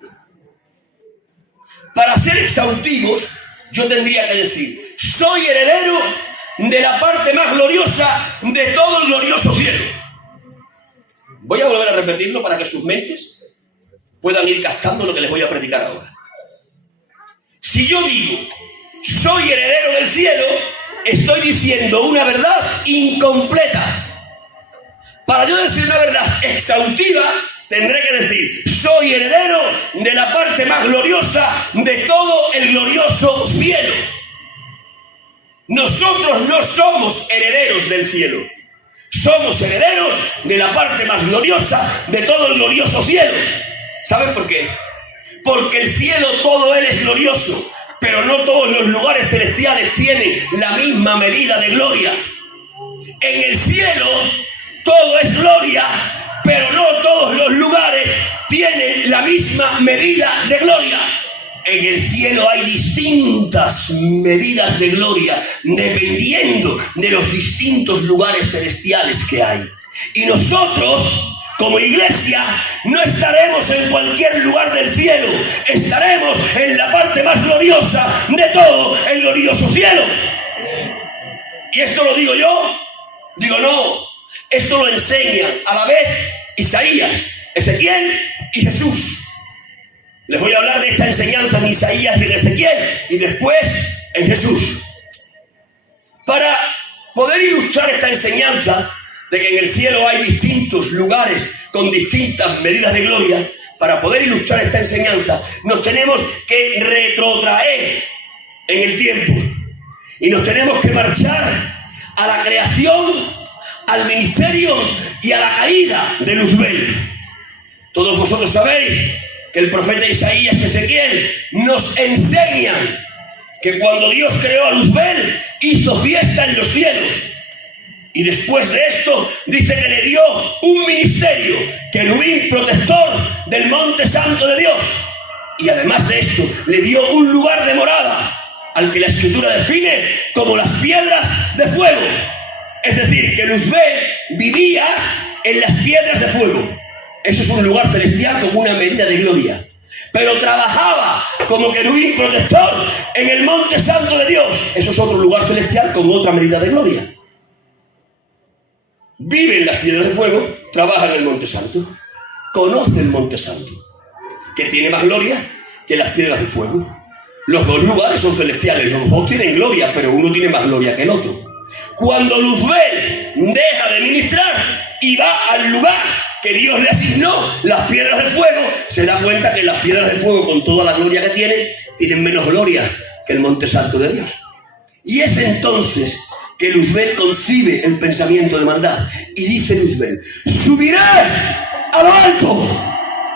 Para ser exhaustivos, yo tendría que decir, soy heredero de la parte más gloriosa de todo el glorioso cielo. Voy a volver a repetirlo para que sus mentes puedan ir captando lo que les voy a predicar ahora. Si yo digo, soy heredero del cielo, estoy diciendo una verdad incompleta. Para yo decir una verdad exhaustiva, tendré que decir, soy heredero de la parte más gloriosa de todo el glorioso cielo. Nosotros no somos herederos del cielo. Somos herederos de la parte más gloriosa de todo el glorioso cielo. ¿Saben por qué? Porque el cielo todo él es glorioso, pero no todos los lugares celestiales tienen la misma medida de gloria. En el cielo todo es gloria, pero no todos los lugares tienen la misma medida de gloria. En el cielo hay distintas medidas de gloria, dependiendo de los distintos lugares celestiales que hay. Y nosotros, como iglesia, no estaremos en cualquier lugar del cielo, estaremos en la parte más gloriosa de todo el glorioso cielo. ¿Y esto lo digo yo? Digo no, esto lo enseñan a la vez Isaías, Ezequiel y Jesús. Les voy a hablar de esta enseñanza en Isaías y en Ezequiel y después en Jesús. Para poder ilustrar esta enseñanza de que en el cielo hay distintos lugares con distintas medidas de gloria, para poder ilustrar esta enseñanza nos tenemos que retrotraer en el tiempo y nos tenemos que marchar a la creación, al ministerio y a la caída de Luzbel. Todos vosotros sabéis que el profeta Isaías y Ezequiel nos enseñan que cuando Dios creó a Luzbel, hizo fiesta en los cielos. Y después de esto, dice que le dio un ministerio, querubín protector del monte santo de Dios. Y además de esto, le dio un lugar de morada, al que la Escritura define como las piedras de fuego. Es decir, que Luzbel vivía en las piedras de fuego. Eso es un lugar celestial con una medida de gloria. Pero trabajaba como querubín protector en el monte santo de Dios. Eso es otro lugar celestial con otra medida de gloria. Vive en las piedras de fuego, trabaja en el monte santo. Conoce el monte santo, que tiene más gloria que las piedras de fuego. Los dos lugares son celestiales, los dos tienen gloria, pero uno tiene más gloria que el otro. Cuando Luzbel deja de ministrar y va al lugar que Dios le asignó, las piedras de fuego, se da cuenta que las piedras de fuego, con toda la gloria que tienen menos gloria que el monte santo de Dios. Y es entonces que Luzbel concibe el pensamiento de maldad y dice Luzbel, subiré a lo alto.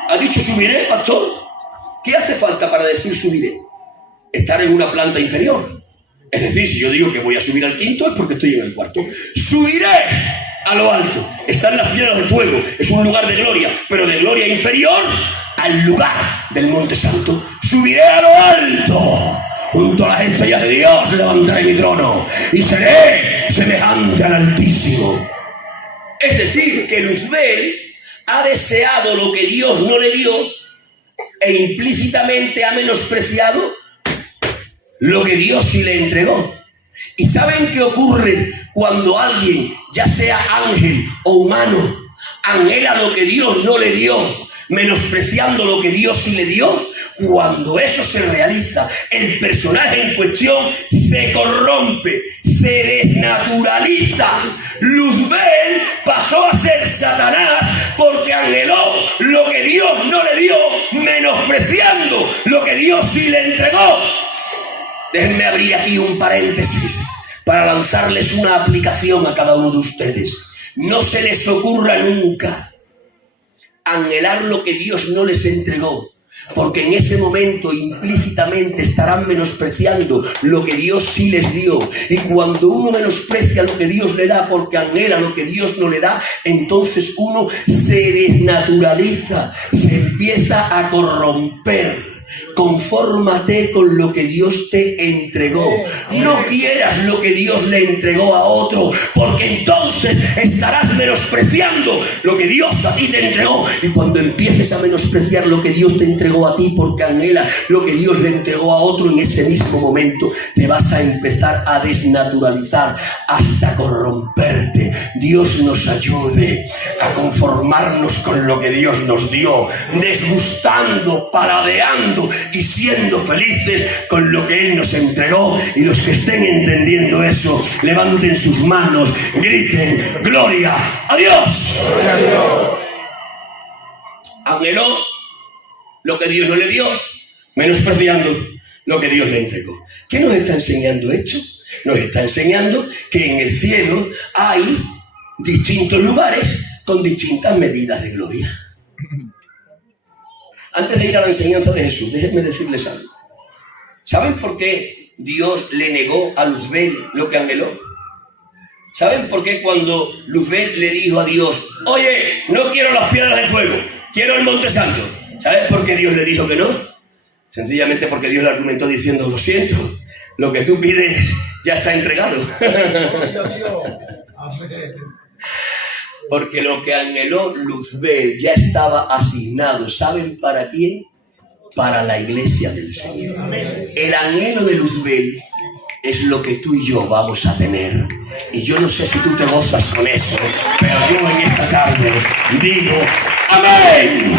¿Ha dicho subiré, pastor? ¿Qué hace falta para decir subiré? Estar en una planta inferior. Es decir, si yo digo que voy a subir al quinto es porque estoy en el cuarto. Subiré a lo alto. Están las piedras del fuego. Es un lugar de gloria, pero de gloria inferior al lugar del monte santo. Subiré a lo alto. Junto a las estrellas de Dios levantaré mi trono y seré semejante al Altísimo. Es decir, que Luzbel ha deseado lo que Dios no le dio e implícitamente ha menospreciado lo que Dios sí le entregó. ¿Y saben qué ocurre cuando alguien, ya sea ángel o humano, anhela lo que Dios no le dio, menospreciando lo que Dios sí le dio? Cuando eso se realiza, el personaje en cuestión se corrompe, se desnaturaliza. Luzbel pasó a ser Satanás porque anheló lo que Dios no le dio, menospreciando lo que Dios sí le entregó. Déjenme abrir aquí un paréntesis para lanzarles una aplicación a cada uno de ustedes. No se les ocurra nunca anhelar lo que Dios no les entregó, Porque en ese momento implícitamente estarán menospreciando lo que Dios sí les dio. Y cuando uno menosprecia lo que Dios le da porque anhela lo que Dios no le da, entonces uno se desnaturaliza, se empieza a corromper. Confórmate con lo que Dios te entregó. No quieras lo que Dios le entregó a otro, porque entonces estarás menospreciando lo que Dios a ti te entregó. Y cuando empieces a menospreciar lo que Dios te entregó a ti porque anhela lo que Dios le entregó a otro, en ese mismo momento te vas a empezar a desnaturalizar hasta corromperte. Dios nos ayude a conformarnos con lo que Dios nos dio, desgustando, paladeando y siendo felices con lo que Él nos entregó. Y los que estén entendiendo eso, levanten sus manos, griten: ¡Gloria a Dios! ¡Gloria a Dios! Anheló lo que Dios no le dio, menospreciando lo que Dios le entregó. ¿Qué nos está enseñando esto? Nos está enseñando que en el cielo hay distintos lugares con distintas medidas de gloria. Antes de ir a la enseñanza de Jesús, déjenme decirles algo. ¿Saben por qué Dios le negó a Luzbel lo que anheló? ¿Saben por qué cuando Luzbel le dijo a Dios: oye, no quiero las piedras de fuego, quiero el Monte Santo? ¿Sabes por qué Dios le dijo que no? Sencillamente porque Dios le argumentó diciendo: lo siento, lo que tú pides ya está entregado. Porque lo que anheló Luzbel ya estaba asignado. ¿Saben para quién? Para la iglesia del Señor. El anhelo de Luzbel es lo que tú y yo vamos a tener. Y yo no sé si tú te gozas con eso, pero yo en esta tarde digo: ¡amén!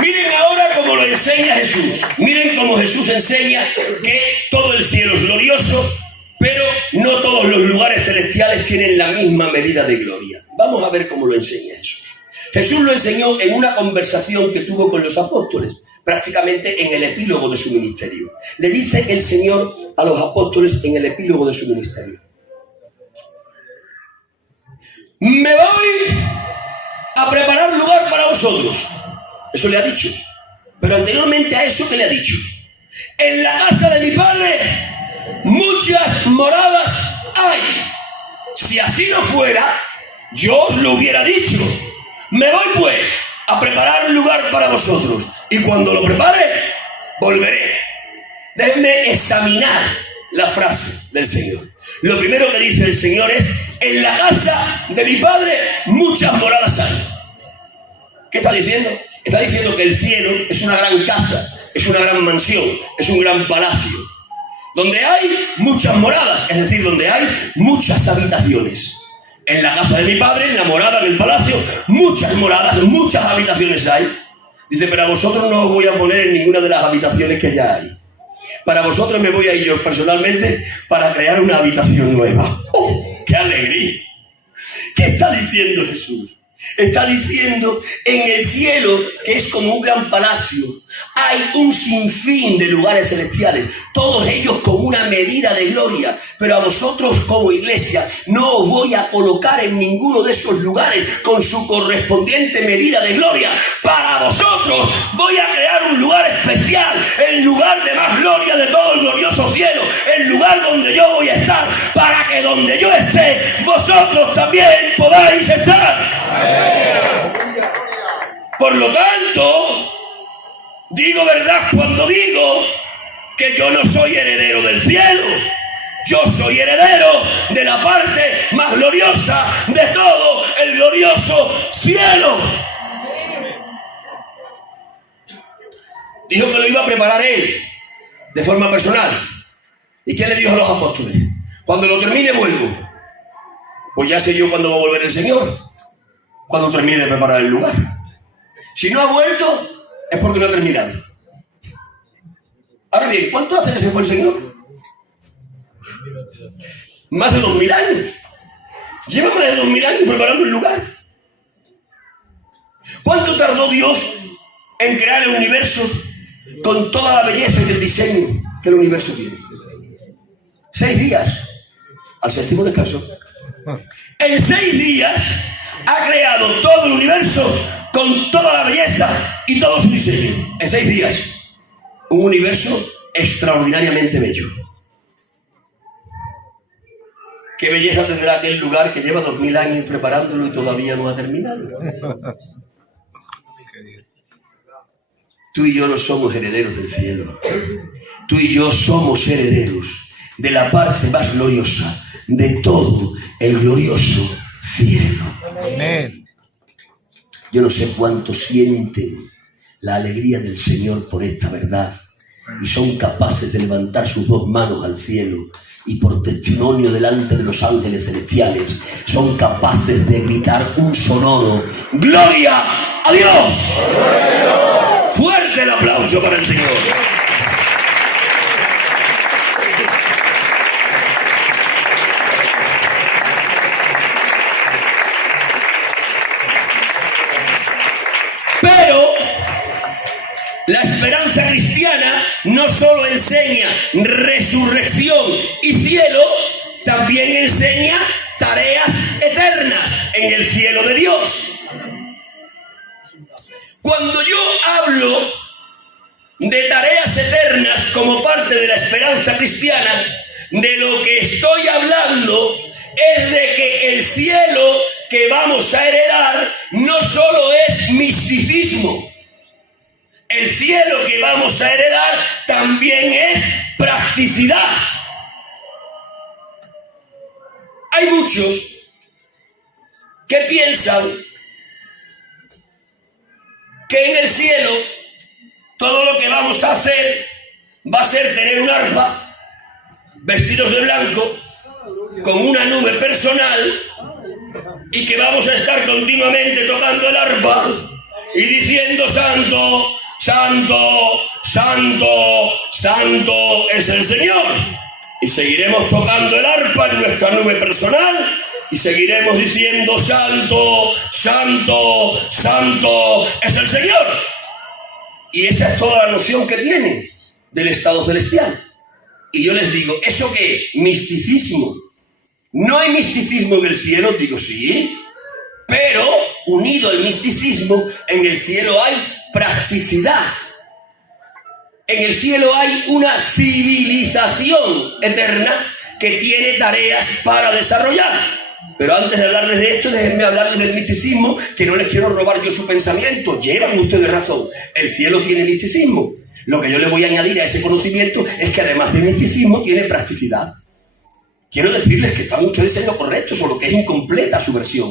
Miren ahora cómo lo enseña Jesús. Miren cómo Jesús enseña que todo el cielo es glorioso, pero no todos los lugares celestiales tienen la misma medida de gloria. Vamos a ver cómo lo enseña Jesús. Jesús lo enseñó en una conversación que tuvo con los apóstoles, prácticamente en el epílogo de su ministerio. Le dice el Señor a los apóstoles en el epílogo de su ministerio: me voy a preparar lugar para vosotros. Eso le ha dicho. Pero anteriormente a eso, ¿qué le ha dicho? En la casa de mi Padre muchas moradas hay. Si así no fuera, yo os lo hubiera dicho. Me voy pues a preparar un lugar para vosotros, y cuando lo prepare, volveré. Déjenme examinar la frase del Señor. Lo primero que dice el Señor es: en la casa de mi Padre muchas moradas hay. ¿Qué está diciendo? Está diciendo que el cielo es una gran casa, es una gran mansión, es un gran palacio, donde hay muchas moradas, es decir, donde hay muchas habitaciones. En la casa de mi Padre, en la morada del palacio, muchas moradas, muchas habitaciones hay. Dice: pero a vosotros no os voy a poner en ninguna de las habitaciones que ya hay. Para vosotros me voy a ir yo personalmente para crear una habitación nueva. ¡Oh, qué alegría! ¿Qué está diciendo Jesús? Está diciendo: en el cielo, que es como un gran palacio, hay un sinfín de lugares celestiales, todos ellos con una medida de gloria. Pero a vosotros como iglesia no os voy a colocar en ninguno de esos lugares con su correspondiente medida de gloria. Para vosotros voy a crear un lugar especial, el lugar de más gloria de todo el glorioso cielo, el lugar donde yo voy a estar, para que donde yo esté, vosotros también podáis estar. Por lo tanto, digo verdad cuando digo que yo no soy heredero del cielo. Yo soy heredero de la parte más gloriosa de todo el glorioso cielo. Dijo que lo iba a preparar él de forma personal. ¿Y qué le dijo a los apóstoles? Cuando lo termine vuelvo. Pues ya sé yo cuándo va a volver el Señor, cuando termine de preparar el lugar. Si no ha vuelto, es porque no ha terminado. Ahora bien, ¿cuánto hace que se fue el Señor? Más de 2000 años. Lleva más de 2000 años preparando el lugar. ¿Cuánto tardó Dios en crear el universo con toda la belleza y el diseño que el universo tiene? 6 días. Al séptimo descansó. En 6 días ha creado todo el universo con toda la belleza y todo su diseño. En 6 días. Un universo extraordinariamente bello. Qué belleza tendrá aquel lugar que lleva 2000 años preparándolo y todavía no ha terminado. Tú y yo no somos herederos del cielo. Tú y yo somos herederos de la parte más gloriosa de todo el glorioso cielo. Amén. Yo no sé cuántos sienten la alegría del Señor por esta verdad y son capaces de levantar sus 2 manos al cielo y por testimonio delante de los ángeles celestiales son capaces de gritar un sonoro ¡Gloria a Dios! Fuerte el aplauso para el Señor. Pero la esperanza cristiana no solo enseña resurrección y cielo, también enseña tareas eternas en el cielo de Dios. Cuando yo hablo de tareas eternas como parte de la esperanza cristiana, de lo que estoy hablando es de que el cielo que vamos a heredar no solo es misticismo. El cielo que vamos a heredar también es practicidad. Hay muchos que piensan que en el cielo todo lo que vamos a hacer va a ser tener un arpa, vestidos de blanco, con una nube personal, y que vamos a estar continuamente tocando el arpa y diciendo santo, santo, santo, santo es el Señor. Y seguiremos tocando el arpa en nuestra nube personal y seguiremos diciendo santo, santo, santo es el Señor. Y esa es toda la noción que tienen del estado celestial. Y yo les digo, ¿eso qué es? Misticismo. ¿No hay misticismo en el cielo? Digo, sí. Pero unido al misticismo, en el cielo hay practicidad. En el cielo hay una civilización eterna que tiene tareas para desarrollar. Pero antes de hablarles de esto, déjenme hablarles del misticismo, que no les quiero robar yo su pensamiento. Llevan ustedes razón. El cielo tiene misticismo. Lo que yo le voy a añadir a ese conocimiento es que además de misticismo tiene practicidad. Quiero decirles que están ustedes en lo correcto, solo que es incompleta su versión.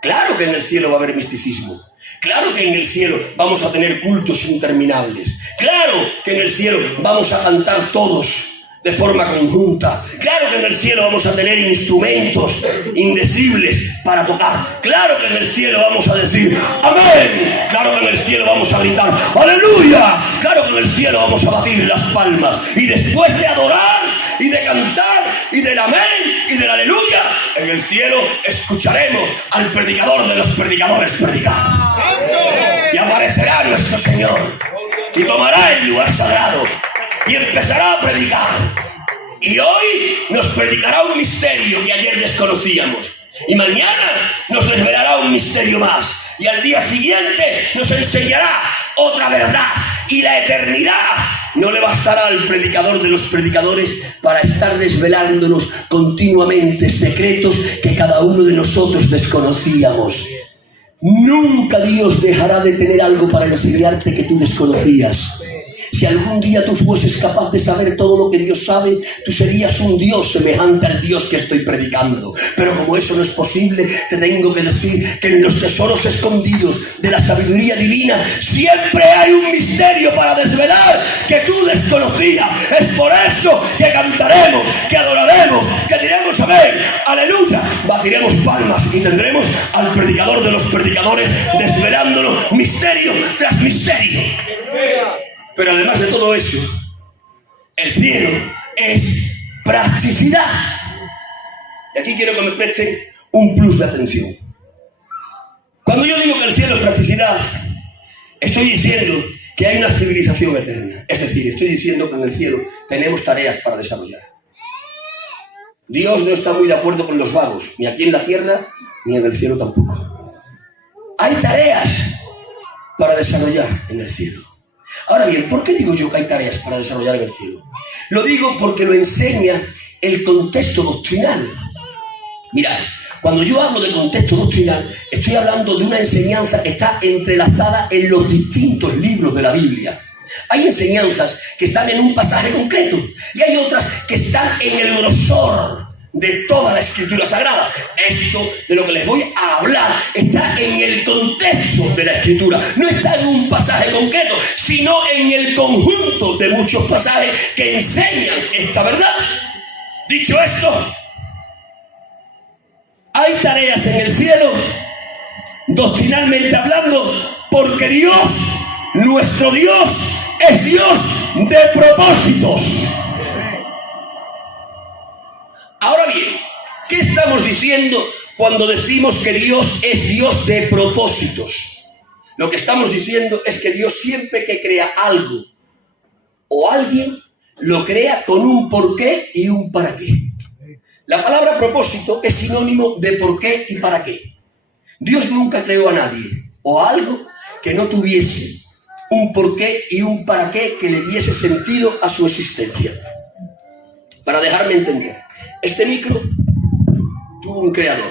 Claro que en el cielo va a haber misticismo. Claro que en el cielo vamos a tener cultos interminables. Claro que en el cielo vamos a cantar todos de forma conjunta. Claro que en el cielo vamos a tener instrumentos indecibles para tocar. Claro que en el cielo vamos a decir amén. Claro que en el cielo vamos a gritar aleluya. Claro que en el cielo vamos a batir las palmas. Y después de adorar y de cantar y del amén y del aleluya, en el cielo escucharemos al predicador de los predicadores predicar. Y aparecerá nuestro Señor y tomará el lugar sagrado y empezará a predicar. Y hoy nos predicará un misterio que ayer desconocíamos. Y mañana nos desvelará un misterio más. Y al día siguiente nos enseñará otra verdad. Y la eternidad no le bastará al predicador de los predicadores para estar desvelándonos continuamente secretos que cada uno de nosotros desconocíamos. Nunca Dios dejará de tener algo para enseñarte que tú desconocías. Si algún día tú fueses capaz de saber todo lo que Dios sabe, tú serías un Dios semejante al Dios que estoy predicando. Pero como eso no es posible, te tengo que decir que en los tesoros escondidos de la sabiduría divina siempre hay un misterio para desvelar que tú desconocías. Es por eso que cantaremos, que adoraremos, que diremos amén, aleluya, batiremos palmas y tendremos al predicador de los predicadores desvelándonos misterio tras misterio. Pero además de todo eso, el cielo es practicidad. Y aquí quiero que me presten un plus de atención. Cuando yo digo que el cielo es practicidad, estoy diciendo que hay una civilización eterna. Es decir, estoy diciendo que en el cielo tenemos tareas para desarrollar. Dios no está muy de acuerdo con los vagos, ni aquí en la tierra, ni en el cielo tampoco. Hay tareas para desarrollar en el cielo. Ahora bien, ¿por qué digo yo que hay tareas para desarrollar en el cielo? Lo digo porque lo enseña el contexto doctrinal. Mirad, cuando yo hablo de contexto doctrinal, estoy hablando de una enseñanza que está entrelazada en los distintos libros de la Biblia. Hay enseñanzas que están en un pasaje concreto y hay otras que están en el grosor de toda la Escritura Sagrada. Esto de lo que les voy a hablar está en el contexto de la Escritura. No está en un pasaje concreto, sino en el conjunto de muchos pasajes que enseñan esta verdad. Dicho esto, hay tareas en el cielo, doctrinalmente hablando, porque Dios, nuestro Dios, es Dios de propósitos. Ahora bien, ¿qué estamos diciendo cuando decimos que Dios es Dios de propósitos? Lo que estamos diciendo es que Dios, siempre que crea algo o alguien, lo crea con un porqué y un para qué. La palabra propósito es sinónimo de por qué y para qué. Dios nunca creó a nadie o a algo que no tuviese un porqué y un para qué que le diese sentido a su existencia. Para dejarme entender, este micro tuvo un creador.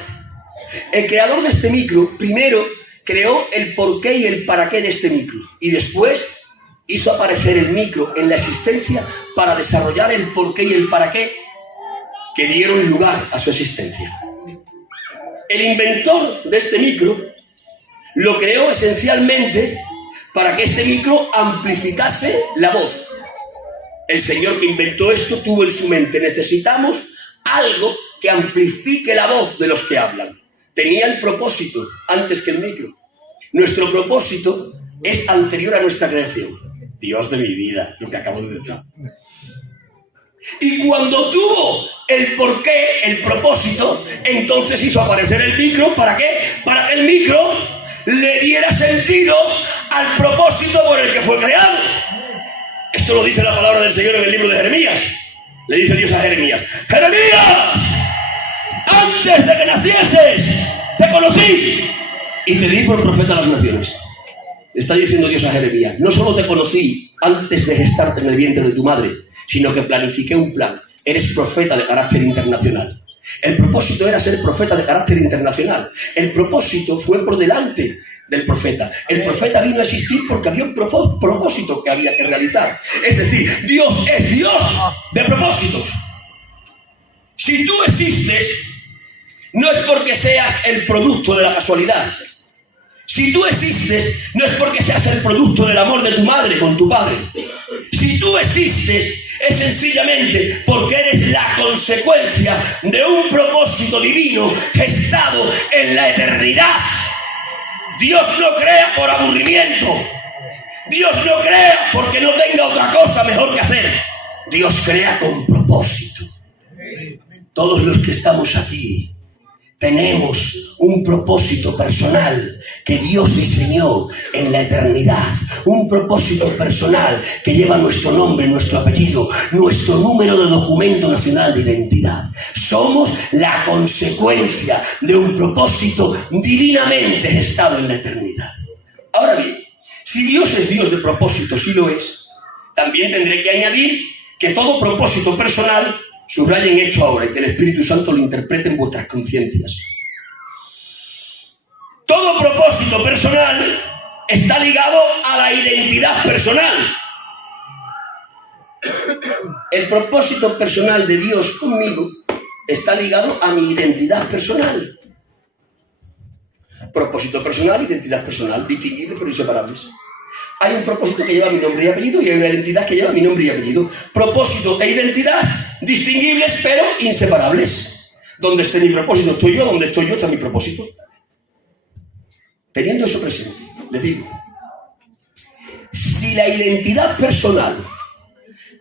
El creador de este micro primero creó el porqué y el para qué de este micro y después hizo aparecer el micro en la existencia para desarrollar el porqué y el para qué que dieron lugar a su existencia. El inventor de este micro lo creó esencialmente para que este micro amplificase la voz. El señor que inventó esto tuvo en su mente: necesitamos algo que amplifique la voz de los que hablan. Tenía el propósito antes que el micro. Nuestro propósito es anterior a nuestra creación. Dios de mi vida, lo que acabo de decir. Y cuando tuvo el porqué, el propósito, entonces hizo aparecer el micro. ¿Para qué? Para que el micro le diera sentido al propósito por el que fue creado. Esto lo dice la palabra del Señor en el libro de Jeremías. Le dice Dios a Jeremías: Jeremías, antes de que nacieses te conocí y te di por profeta a las naciones. Le está diciendo Dios a Jeremías: no solo te conocí antes de gestarte en el vientre de tu madre, sino que planifiqué un plan. Eres profeta de carácter internacional. El propósito era ser profeta de carácter internacional. El propósito fue por delante del profeta. El profeta vino a existir porque había un propósito que había que realizar. Es decir, Dios es Dios de propósitos. Si tú existes, no es porque seas el producto de la casualidad. Si tú existes, no es porque seas el producto del amor de tu madre con tu padre. Si tú existes, es sencillamente porque eres la consecuencia de un propósito divino gestado en la eternidad. Dios no crea por aburrimiento. Dios no crea porque no tenga otra cosa mejor que hacer. Dios crea con propósito. Todos los que estamos aquí tenemos un propósito personal que Dios diseñó en la eternidad. Un propósito personal que lleva nuestro nombre, nuestro apellido, nuestro número de documento nacional de identidad. Somos la consecuencia de un propósito divinamente gestado en la eternidad. Ahora bien, si Dios es Dios de propósito, sí lo es, también tendré que añadir que todo propósito personal, subrayen esto ahora y que el Espíritu Santo lo interprete en vuestras conciencias. Todo propósito personal está ligado a la identidad personal. El propósito personal de Dios conmigo está ligado a mi identidad personal. Propósito personal, identidad personal, distinguibles pero inseparables. Hay un propósito que lleva mi nombre y apellido y hay una identidad que lleva mi nombre y apellido. Propósito e identidad distinguibles pero inseparables. Donde esté mi propósito estoy yo, donde estoy yo está mi propósito. Teniendo eso presente, les digo, si la identidad personal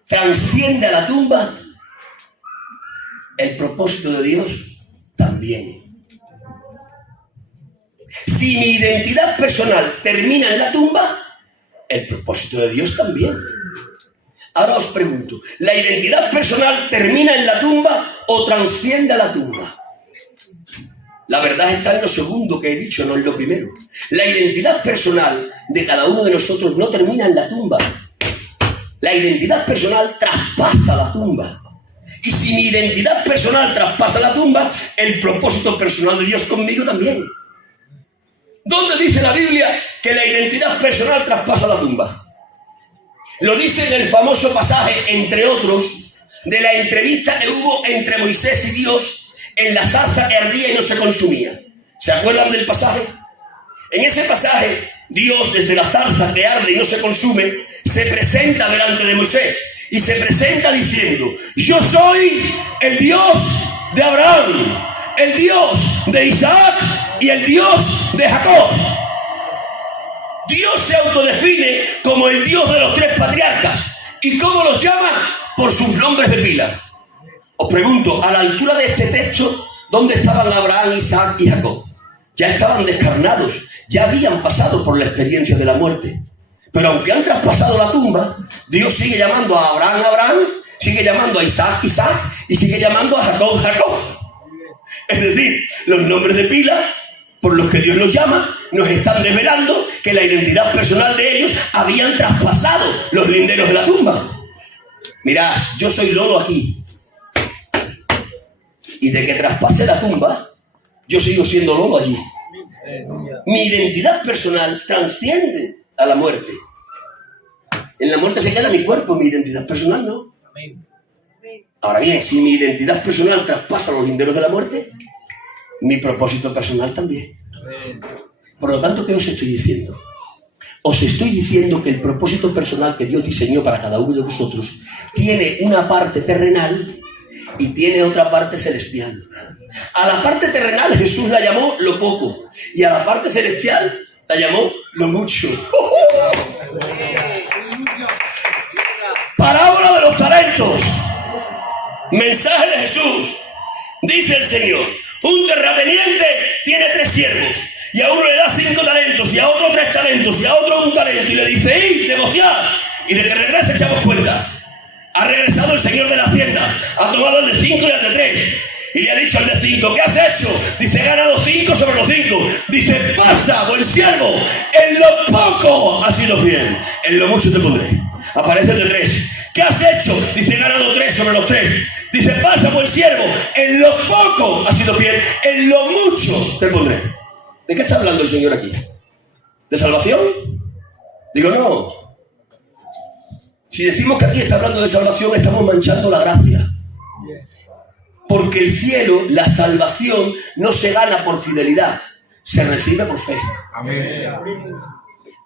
transciende a la tumba, el propósito de Dios también. Si mi identidad personal termina en la tumba, el propósito de Dios también. Ahora os pregunto, ¿la identidad personal termina en la tumba o transciende a la tumba? La verdad está en lo segundo que he dicho, no en lo primero. La identidad personal de cada uno de nosotros no termina en la tumba. La identidad personal traspasa la tumba. Y si mi identidad personal traspasa la tumba, el propósito personal de Dios conmigo también. ¿Dónde dice la Biblia que la identidad personal traspasa la tumba? Lo dice en el famoso pasaje, entre otros, de la entrevista que hubo entre Moisés y Dios en la zarza que ardía y no se consumía. ¿Se acuerdan del pasaje? En ese pasaje, Dios, desde la zarza que arde y no se consume, se presenta delante de Moisés y se presenta diciendo: yo soy el Dios de Abraham, el Dios de Isaac y el Dios de Jacob. Dios se autodefine como el Dios de los tres patriarcas. ¿Y cómo los llama? Por sus nombres de pila. Os pregunto, a la altura de este texto, ¿dónde estaban Abraham, Isaac y Jacob? Ya estaban descarnados, ya habían pasado por la experiencia de la muerte. Pero aunque han traspasado la tumba, Dios sigue llamando a Abraham, Abraham, sigue llamando a Isaac, Isaac, y sigue llamando a Jacob, Jacob. Es decir, los nombres de pila por los que Dios los llama nos están desvelando que la identidad personal de ellos habían traspasado los linderos de la tumba. Mirad, yo soy Lolo aquí. Y de que traspase la tumba, yo sigo siendo Lolo allí. Mi identidad personal trasciende a la muerte. En la muerte se queda mi cuerpo, mi identidad personal no. Ahora bien, si mi identidad personal traspasa los linderos de la muerte, mi propósito personal también. Por lo tanto, ¿qué os estoy diciendo? Os estoy diciendo que el propósito personal que Dios diseñó para cada uno de vosotros tiene una parte terrenal y tiene otra parte celestial. A la parte terrenal Jesús la llamó lo poco y a la parte celestial la llamó lo mucho. Parábola de los talentos. Mensaje de Jesús. Dice el Señor: un terrateniente tiene 3 siervos y a uno le da 5 talentos y a otro 3 talentos y a otro 1 talento y le dice: ¡id, negociad! Y de que regrese echamos cuenta. Ha regresado el señor de la hacienda, ha tomado el de 5 y el de 3 y le ha dicho al de 5: ¿qué has hecho? Dice: he ganado 5 sobre los 5. Dice: pasa, buen siervo, en lo poco has sido fiel, en lo mucho te pondré. Aparece el de 3. ¿Qué has hecho? Dice: he ganado 3 sobre los 3. Dice: pasa, buen siervo, en lo poco has sido fiel, en lo mucho te pondré. ¿De qué está hablando el Señor aquí? ¿De salvación? Digo, no. Si decimos que aquí está hablando de salvación, estamos manchando la gracia. Porque el cielo, la salvación, no se gana por fidelidad, se recibe por fe. Amén.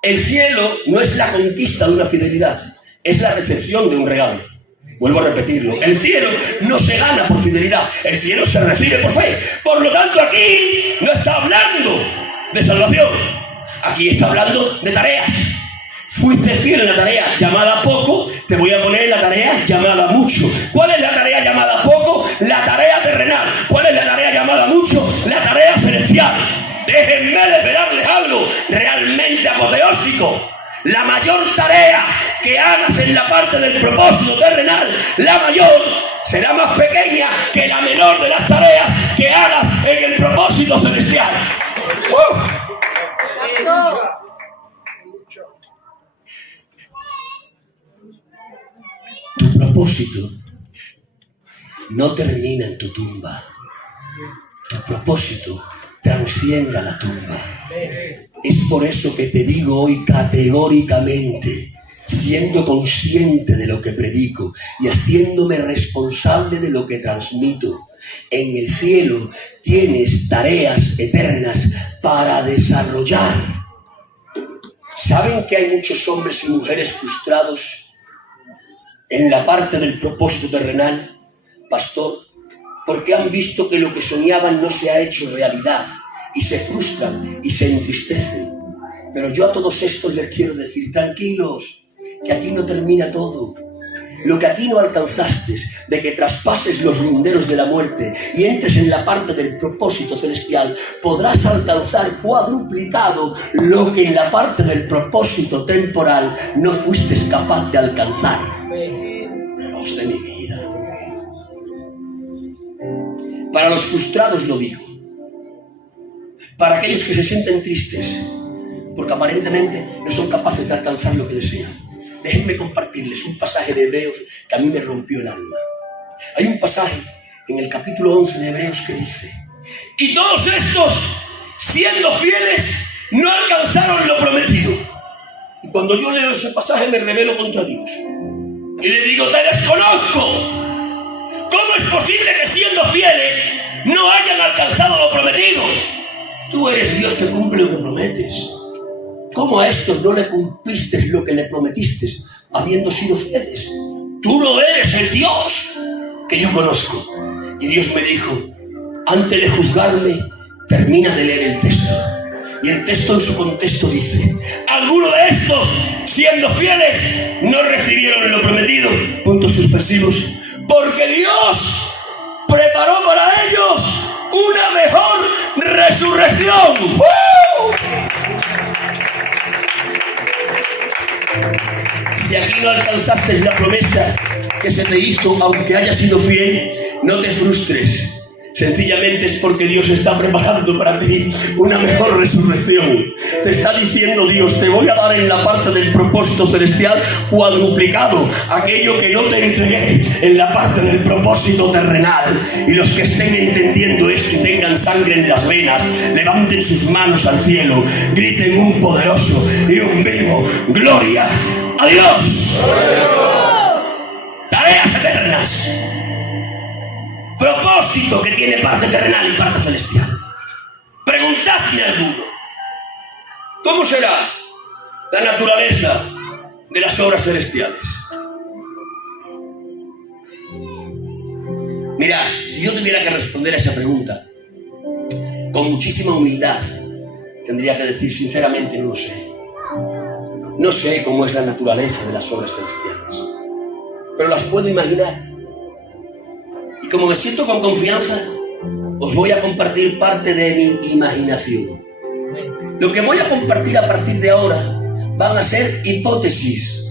El cielo no es la conquista de una fidelidad, es la recepción de un regalo. Vuelvo a repetirlo: el cielo no se gana por fidelidad, el cielo se recibe por fe. Por lo tanto, aquí no está hablando de salvación, aquí está hablando de tareas. Fuiste fiel en la tarea llamada poco, te voy a poner en la tarea llamada mucho. ¿Cuál es la tarea llamada poco? La tarea terrenal. ¿Cuál es la tarea llamada mucho? La tarea celestial. Déjenme desvelarles algo realmente apoteósico. La mayor tarea que hagas en la parte del propósito terrenal, la mayor, será más pequeña que la menor de las tareas que hagas en el propósito celestial. Tu propósito no termina en tu tumba. Tu propósito trasciende a la tumba. Es por eso que te digo hoy categóricamente, siendo consciente de lo que predico y haciéndome responsable de lo que transmito: en el cielo tienes tareas eternas para desarrollar. ¿Saben que hay muchos hombres y mujeres frustrados en la parte del propósito terrenal, pastor? Porque han visto que lo que soñaban no se ha hecho realidad y se frustran y se entristecen. Pero yo a todos estos les quiero decir: tranquilos, que aquí no termina todo. Lo que aquí no alcanzaste, de que traspases los linderos de la muerte y entres en la parte del propósito celestial, podrás alcanzar cuadruplicado lo que en la parte del propósito temporal no fuiste capaz de alcanzar. Dios de mi vida. Para los frustrados lo digo. para aquellos que se sienten tristes, porque aparentemente no son capaces de alcanzar lo que desean. Déjenme compartirles un pasaje de Hebreos que a mí me rompió el alma. Hay un pasaje en el capítulo 11 de Hebreos que dice: y todos estos, siendo fieles, no alcanzaron lo prometido. Y cuando yo leo ese pasaje me rebelo contra Dios y le digo: te desconozco. ¿Cómo es posible que siendo fieles no hayan alcanzado lo prometido? Tú eres Dios que cumple lo que prometes. ¿Cómo a estos no le cumpliste lo que le prometiste habiendo sido fieles? Tú no eres el Dios que yo conozco. Y Dios me dijo: antes de juzgarme, termina de leer el texto. Y el texto en su contexto dice: algunos de estos, siendo fieles, no recibieron lo prometido, puntos suspensivos, porque Dios preparó para ellos una mejor resurrección. Si aquí no alcanzaste la promesa que se te hizo, aunque hayas sido fiel, no te frustres. Sencillamente es porque Dios está preparando para ti una mejor resurrección. Te está diciendo Dios: te voy a dar en la parte del propósito celestial cuadruplicado aquello que no te entregué en la parte del propósito terrenal. Y los que estén entendiendo esto y tengan sangre en las venas, levanten sus manos al cielo, griten un poderoso y un vivo: ¡gloria a Dios! Tareas eternas, propósito que tiene parte terrenal y parte celestial. Preguntadme alguno: ¿cómo será la naturaleza de las obras celestiales? Mirad, si yo tuviera que responder a esa pregunta con muchísima humildad, tendría que decir sinceramente: no lo sé. No sé cómo es la naturaleza de las obras celestiales, pero las puedo imaginar. Y como me siento con confianza, os voy a compartir parte de mi imaginación. Lo que voy a compartir a partir de ahora van a ser hipótesis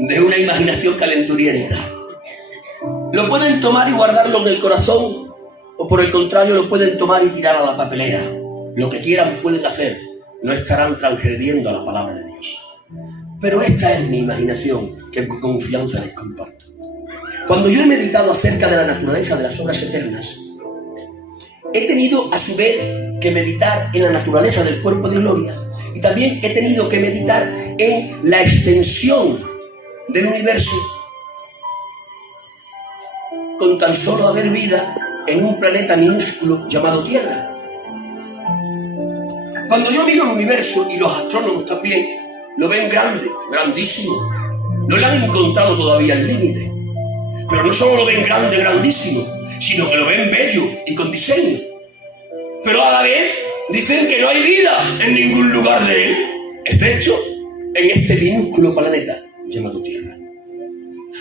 de una imaginación calenturienta. Lo pueden tomar y guardarlo en el corazón, o por el contrario lo pueden tomar y tirar a la papelera. Lo que quieran pueden hacer, no estarán transgrediendo a la palabra de Dios. Pero esta es mi imaginación que con confianza les comparto. Cuando yo he meditado acerca de la naturaleza de las obras eternas, he tenido a su vez que meditar en la naturaleza del cuerpo de gloria, y también he tenido que meditar en la extensión del universo con tan solo haber vida en un planeta minúsculo llamado Tierra. Cuando yo miro el universo, y los astrónomos también lo ven grande, grandísimo, no le han encontrado todavía el límite. Pero no solo lo ven grande, grandísimo, sino que lo ven bello y con diseño. Pero a la vez dicen que no hay vida en ningún lugar de él, excepto en este minúsculo planeta llamado Tierra.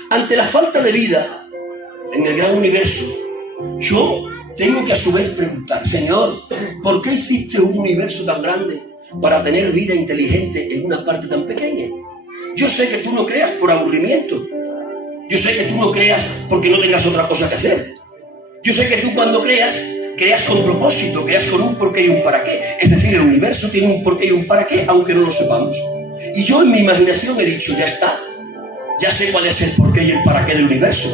Ante la falta de vida en el gran universo, yo tengo que a su vez preguntar: Señor, ¿por qué hiciste un universo tan grande para tener vida inteligente en una parte tan pequeña? Yo sé que tú no creas por aburrimiento. Yo sé que tú no creas porque no tengas otra cosa que hacer. Yo sé que tú cuando creas con propósito, creas con un porqué y un para qué. Es decir, el universo tiene un porqué y un para qué, aunque no lo sepamos. Y yo en mi imaginación he dicho: ya está. Ya sé cuál es el porqué y el para qué del universo.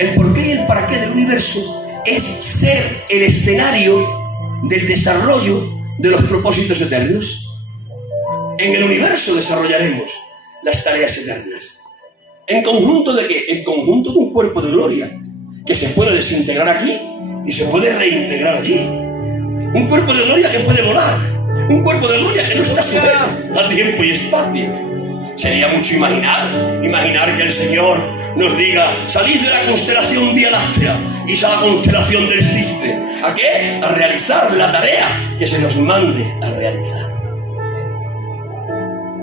El porqué y el para qué del universo es ser el escenario del desarrollo de los propósitos eternos. En el universo desarrollaremos las tareas eternas. ¿En conjunto de qué? En conjunto de un cuerpo de gloria que se puede desintegrar aquí y se puede reintegrar allí. Un cuerpo de gloria que puede volar. Un cuerpo de gloria que no está sujeto a tiempo y espacio. Sería mucho imaginar que el Señor nos diga: salid de la constelación Vía Láctea y a la constelación del Cisne. ¿A qué? A realizar la tarea que se nos mande a realizar.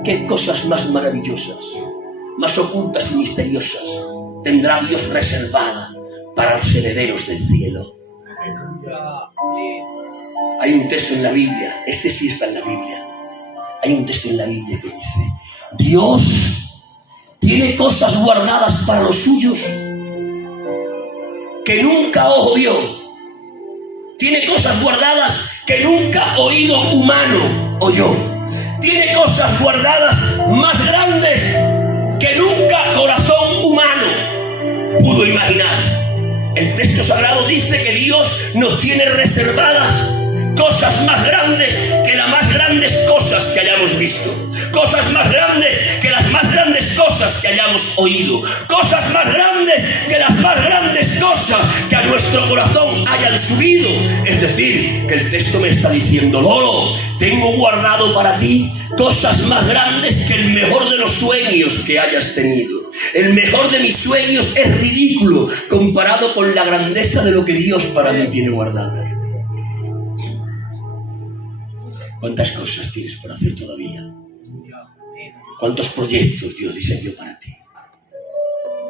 ¿Qué cosas más maravillosas, más ocultas y misteriosas tendrá Dios reservada para los herederos del cielo? Hay un texto en la Biblia, este sí está en la Biblia. Hay un texto en la Biblia que dice: Dios tiene cosas guardadas para los suyos que nunca ojo vio, Tiene cosas guardadas que nunca oído humano oyó. Tiene cosas guardadas más grandes que nunca corazón humano pudo imaginar. El texto sagrado dice que Dios nos tiene reservadas cosas más grandes que las más grandes cosas que hayamos visto, cosas más grandes que las más grandes cosas que hayamos oído, cosas más grandes que las más grandes cosas que a nuestro corazón hayan subido. Es decir, que el texto me está diciendo: Lolo, tengo guardado para ti cosas más grandes que el mejor de los sueños que hayas tenido. El mejor de mis sueños es ridículo comparado con la grandeza de lo que Dios para mí tiene guardada. ¿Cuántas cosas tienes por hacer todavía? ¿Cuántos proyectos Dios diseñó para ti?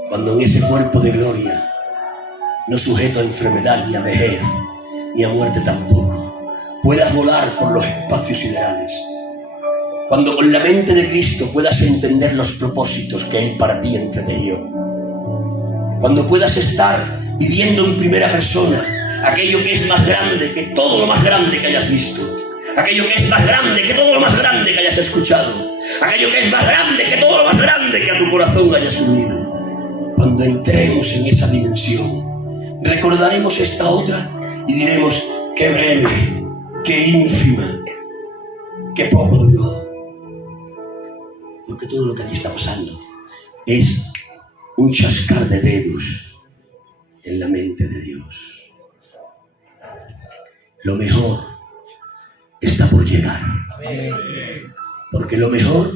Cuando en ese cuerpo de gloria, no sujeto a enfermedad ni a vejez, ni a muerte tampoco, puedas volar por los espacios siderales. Cuando con la mente de Cristo puedas entender los propósitos que Él para ti entretejió. Cuando puedas estar viviendo en primera persona aquello que es más grande que todo lo más grande que hayas visto. Aquello que es más grande que todo lo más grande que hayas escuchado. Aquello que es más grande que todo lo más grande que a tu corazón hayas unido. Cuando entremos en esa dimensión, recordaremos esta otra y diremos: qué breve, qué ínfima, qué poco duró. Porque todo lo que allí está pasando es un chascar de dedos en la mente de Dios. Lo mejor está por llegar. Amén. Porque lo mejor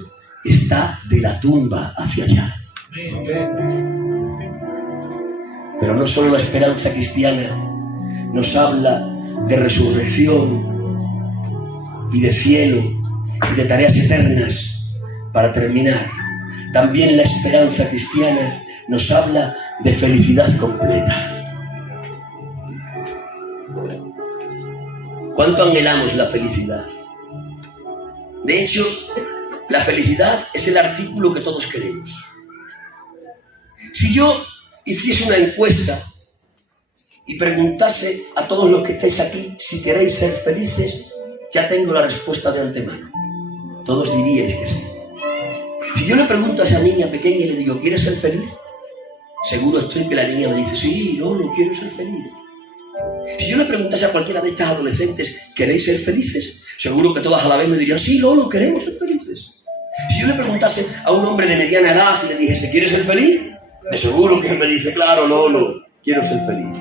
está de la tumba hacia allá. Amén. Pero no solo la esperanza cristiana nos habla de resurrección y de cielo y de tareas eternas. Para terminar, también la esperanza cristiana nos habla de felicidad completa. ¿Cuánto anhelamos la felicidad? De hecho, la felicidad es el artículo que todos queremos. Si yo hiciese una encuesta y preguntase a todos los que estáis aquí si queréis ser felices, ya tengo la respuesta de antemano. Todos diríais que sí. Si yo le pregunto a esa niña pequeña y le digo: ¿quieres ser feliz? Seguro estoy que la niña me dice: sí, no quiero ser feliz. Si yo le preguntase a cualquiera de estas adolescentes: ¿queréis ser felices? Seguro que todas a la vez me dirían: sí, Lolo, queremos ser felices. Si yo le preguntase a un hombre de mediana edad y le dijese: ¿quieres ser feliz? De seguro que me dice: claro, Lolo, quiero ser feliz.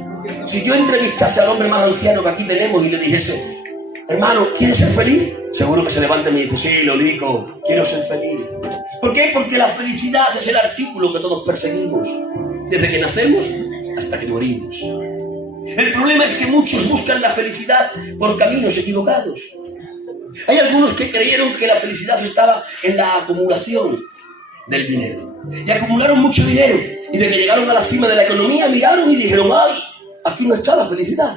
Si yo entrevistase al hombre más anciano que aquí tenemos y le dijese: hermano, ¿quieres ser feliz? Seguro que se levanta y me dice: sí, Lolico, quiero ser feliz. ¿Por qué? Porque la felicidad es el artículo que todos perseguimos, desde que nacemos hasta que morimos. El problema es que muchos buscan la felicidad por caminos equivocados. Hay algunos que creyeron que la felicidad estaba en la acumulación del dinero. Y acumularon mucho dinero. Y de que llegaron a la cima de la economía, miraron y dijeron: ¡ay! Aquí no está la felicidad.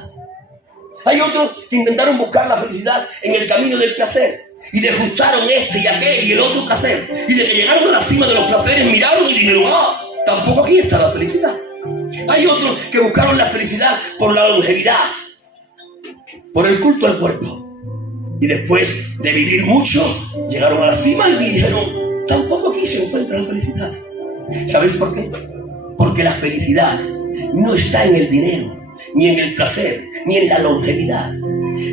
Hay otros que intentaron buscar la felicidad en el camino del placer. Y degustaron este y aquel y el otro placer. Y de que llegaron a la cima de los placeres, miraron y dijeron: ¡ah! Tampoco aquí está la felicidad. Hay otros que buscaron la felicidad por la longevidad, por el culto al cuerpo. Y después de vivir mucho, llegaron a la cima y dijeron: tampoco aquí se encuentra la felicidad. ¿Sabéis por qué? Porque la felicidad no está en el dinero, ni en el placer, ni en la longevidad.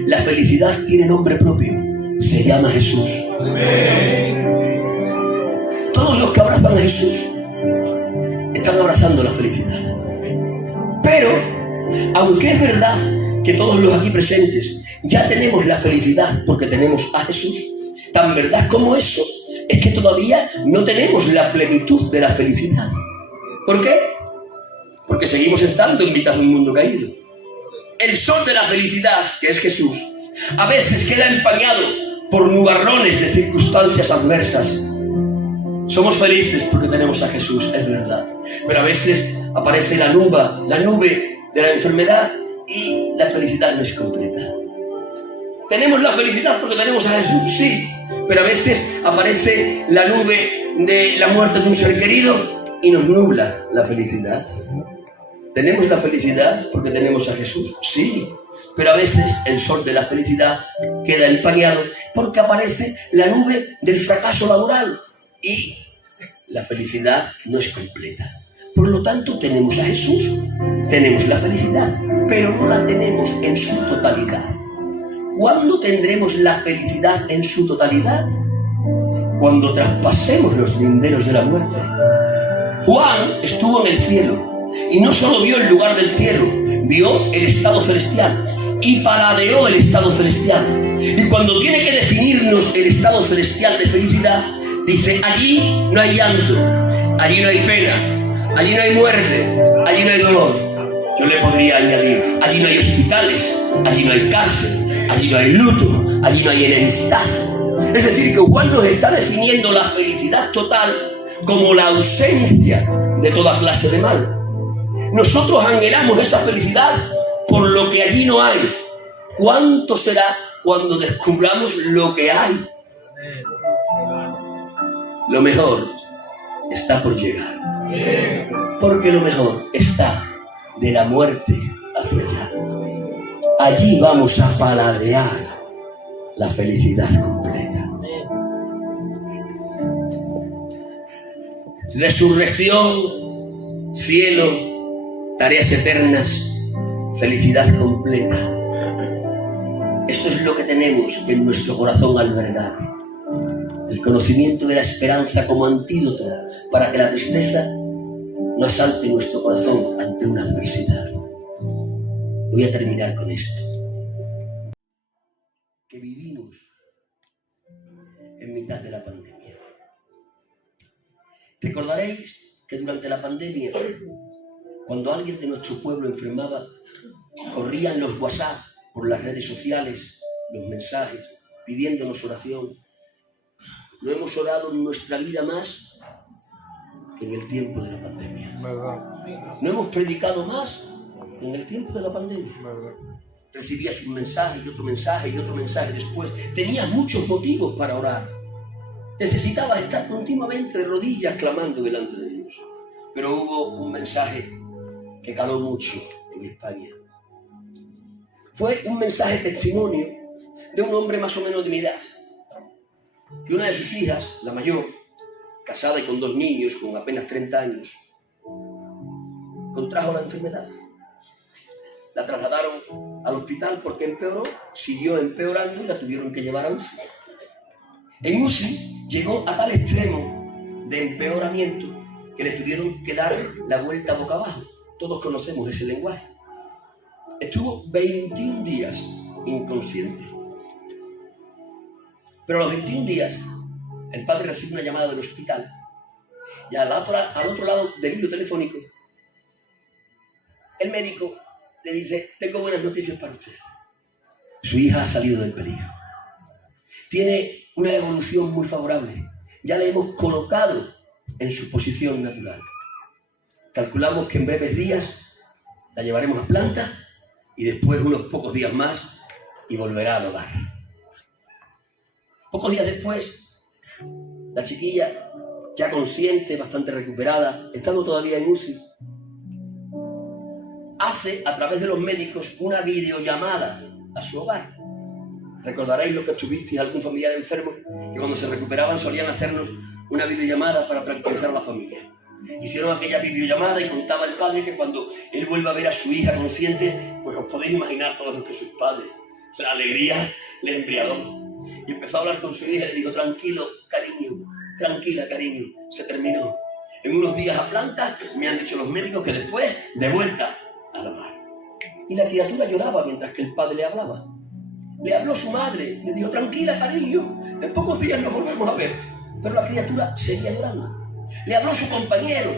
La felicidad tiene nombre propio. Se llama Jesús. Amén. Todos los que abrazan a Jesús están abrazando la felicidad. Pero, aunque es verdad que todos los aquí presentes ya tenemos la felicidad porque tenemos a Jesús, tan verdad como eso es que todavía no tenemos la plenitud de la felicidad. ¿Por qué? Porque seguimos estando en mitad de un mundo caído. El sol de la felicidad, que es Jesús, a veces queda empañado por nubarrones de circunstancias adversas. Somos felices porque tenemos a Jesús, es verdad. Pero a veces aparece la nube de la enfermedad y la felicidad no es completa. Tenemos la felicidad porque tenemos a Jesús, sí. Pero a veces aparece la nube de la muerte de un ser querido y nos nubla la felicidad. ¿Tenemos la felicidad porque tenemos a Jesús? Sí. Pero a veces el sol de la felicidad queda empañado porque aparece la nube del fracaso laboral y la felicidad no es completa. Por lo tanto, tenemos a Jesús, tenemos la felicidad, pero no la tenemos en su totalidad. ¿Cuándo tendremos la felicidad en su totalidad? Cuando traspasemos los linderos de la muerte. Juan estuvo en el cielo y no solo vio el lugar del cielo, vio el estado celestial y paladeó el estado celestial. Y cuando tiene que definirnos el estado celestial de felicidad, dice: allí no hay llanto, allí no hay pena, allí no hay muerte, allí no hay dolor. Yo le podría añadir: allí no hay hospitales, allí no hay cárcel, allí no hay luto, allí no hay enemistad. Es decir, que Juan nos está definiendo la felicidad total como la ausencia de toda clase de mal. Nosotros anhelamos esa felicidad por lo que allí no hay. ¿Cuánto será cuando descubramos lo que hay? Lo mejor está por llegar, porque lo mejor está de la muerte hacia allá. Allí vamos a paladear la felicidad completa. Resurrección, cielo, tareas eternas, felicidad completa. Esto es lo que tenemos en nuestro corazón albergar. El conocimiento de la esperanza como antídoto para que la tristeza no asalte nuestro corazón ante una adversidad. Voy a terminar con esto. Que vivimos en mitad de la pandemia. Recordaréis que durante la pandemia, cuando alguien de nuestro pueblo enfermaba, corrían los WhatsApp por las redes sociales, los mensajes, pidiéndonos oración. No hemos orado en nuestra vida más que en el tiempo de la pandemia. No hemos predicado más que en el tiempo de la pandemia. Recibías un mensaje y otro mensaje y otro mensaje después. Tenías muchos motivos para orar. Necesitabas estar continuamente de rodillas clamando delante de Dios. Pero hubo un mensaje que caló mucho en España. Fue un mensaje testimonio de un hombre más o menos de mi edad, que una de sus hijas, la mayor, casada y con 2 niños, con apenas 30 años, contrajo la enfermedad. La trasladaron al hospital porque empeoró, siguió empeorando y la tuvieron que llevar a UCI. En UCI llegó a tal extremo de empeoramiento que le tuvieron que dar la vuelta boca abajo. Todos conocemos ese lenguaje. Estuvo 21 días inconsciente. Pero a los 21 días, el padre recibe una llamada del hospital y al otro lado del hilo telefónico, el médico le dice: tengo buenas noticias para usted. Su hija ha salido del peligro. Tiene una evolución muy favorable. Ya la hemos colocado en su posición natural. Calculamos que en breves días la llevaremos a planta y después unos pocos días más y volverá al hogar. Pocos días después, la chiquilla, ya consciente, bastante recuperada, estando todavía en UCI, hace a través de los médicos una videollamada a su hogar. Recordaréis lo que tuvisteis algún familiar enfermo, que cuando se recuperaban solían hacernos una videollamada para tranquilizar a la familia. Hicieron aquella videollamada y contaba el padre que cuando él vuelva a ver a su hija consciente, pues os podéis imaginar todos los que sois padres. La alegría le embriagó. Y empezó a hablar con su hija y le dijo: tranquilo, cariño, tranquila, cariño, se terminó. En unos días a planta me han dicho los médicos que después de vuelta al hogar. Y la criatura lloraba mientras que el padre le hablaba. Le habló su madre, le dijo: tranquila, cariño, en pocos días nos volvemos a ver. Pero la criatura seguía llorando. Le habló su compañero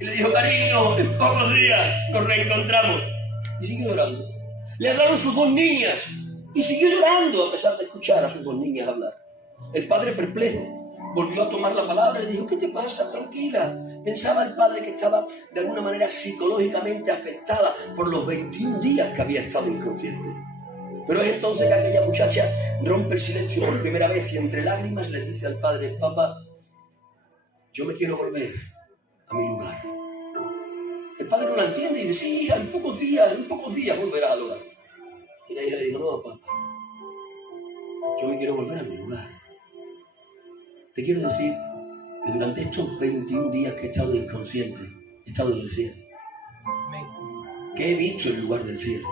y le dijo: cariño, en pocos días nos reencontramos. Y siguió llorando. Le hablaron sus 2 niñas y siguió llorando a pesar de escuchar a sus 2 niñas hablar. El padre, perplejo, volvió a tomar la palabra y le dijo: ¿qué te pasa? Tranquila. Pensaba el padre que estaba de alguna manera psicológicamente afectada por los 21 días que había estado inconsciente. Pero es entonces que aquella muchacha rompe el silencio por primera vez y entre lágrimas le dice al padre: papá, yo me quiero volver a mi lugar. El padre no la entiende y dice: sí, hija, en pocos días volverás al hogar. la hija le dijo, no, papá, yo me quiero volver a mi lugar. Te quiero decir que durante estos 21 días que he estado inconsciente, he estado en el cielo, que he visto el lugar del cielo,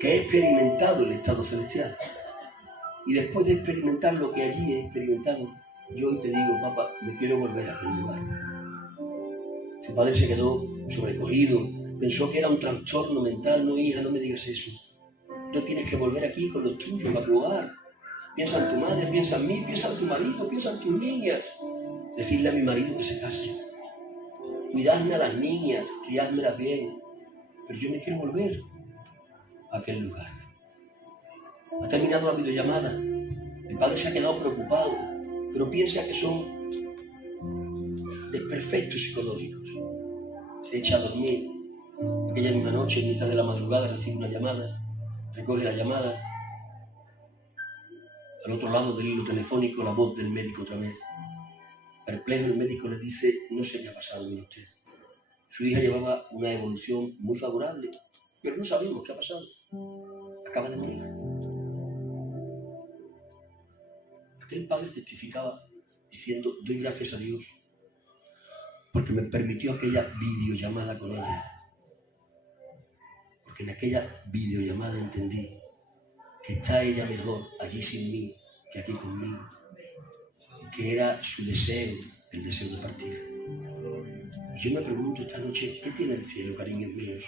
que he experimentado el estado celestial. Y después de experimentar lo que allí he experimentado, yo hoy te digo, papá, me quiero volver a aquel lugar. Su padre se quedó sobrecogido, pensó que era un trastorno mental. No, hija, no me digas eso. Tú tienes que volver aquí con los tuyos, a tu hogar. Piensa en tu madre, piensa en mí, piensa en tu marido, piensa en tus niñas. Decirle a mi marido que se case. Cuidarme a las niñas, criármelas bien. Pero yo me quiero volver a aquel lugar. Ha terminado la videollamada. El padre se ha quedado preocupado, pero piensa que son desperfectos psicológicos. Se echa a dormir. Aquella misma noche, en mitad de la madrugada, recibe una llamada. Recoge la llamada. Al otro lado del hilo telefónico, la voz del médico otra vez. Perplejo, el médico le dice, no se le ha pasado, mire usted. Su hija llevaba una evolución muy favorable, pero no sabemos qué ha pasado. Acaba de morir. Aquel padre testificaba diciendo, doy gracias a Dios porque me permitió aquella videollamada con ella. Porque en aquella videollamada entendí que está ella mejor allí sin mí que aquí conmigo. Que era su deseo, el deseo de partir. Y yo me pregunto esta noche, ¿qué tiene el cielo, cariños míos?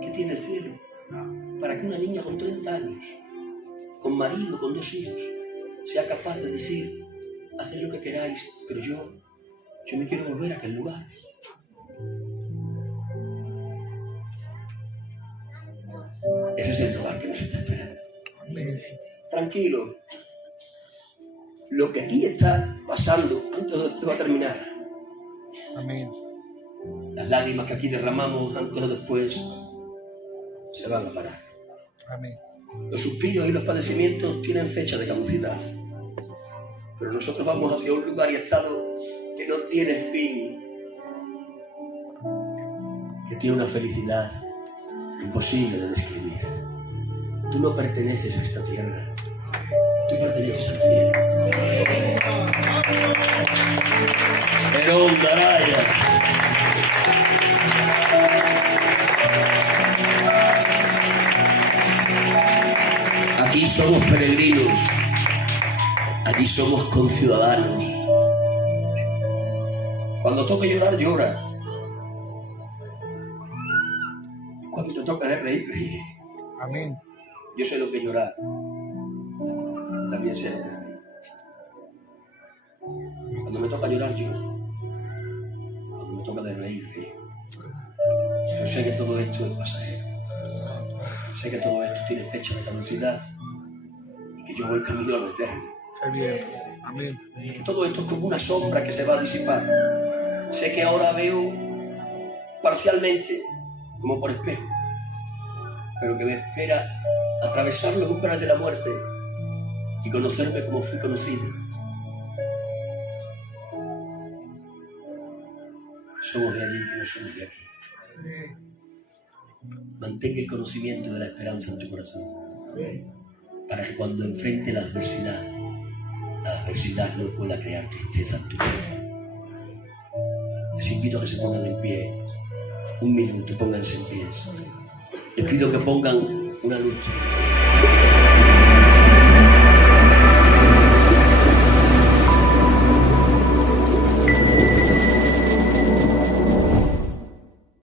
¿Qué tiene el cielo? Para que una niña con 30 años, con marido, con 2 hijos, sea capaz de decir, haced lo que queráis, pero yo me quiero volver a aquel lugar. Ese es el lugar que nos está esperando. Tranquilo. Lo que aquí está pasando, antes va a terminar. Amén. Las lágrimas que aquí derramamos, antes o después, se van a parar. Amén. Los suspiros y los padecimientos tienen fecha de caducidad. Pero nosotros vamos hacia un lugar y estado que no tiene fin. Que tiene una felicidad imposible de describir. Tú no perteneces a esta tierra. Tú perteneces al cielo. Pero vaya. Aquí somos peregrinos. Aquí somos conciudadanos. Cuando toca llorar, llora. Y cuando te toca reír, ríe. Amén. Yo sé lo que es llorar. También sé lo que es reír. Cuando me toca llorar, lloro. Cuando me toca de reír, río. Yo sé que todo esto es pasajero. Sé que todo esto tiene fecha de caducidad. Y que yo voy camino a lo eterno. Qué bien. Amén. Que todo esto es como una sombra que se va a disipar. Sé que ahora veo parcialmente, como por espejo, pero que me espera atravesar los umbrales de la muerte y conocerme como fui conocido. Somos de allí que no somos de aquí. Mantenga el conocimiento de la esperanza en tu corazón, para que cuando enfrente la adversidad no pueda crear tristeza en tu corazón. Les invito a que se pongan en pie. Un minuto, pónganse en pie. Les pido que pongan una luz.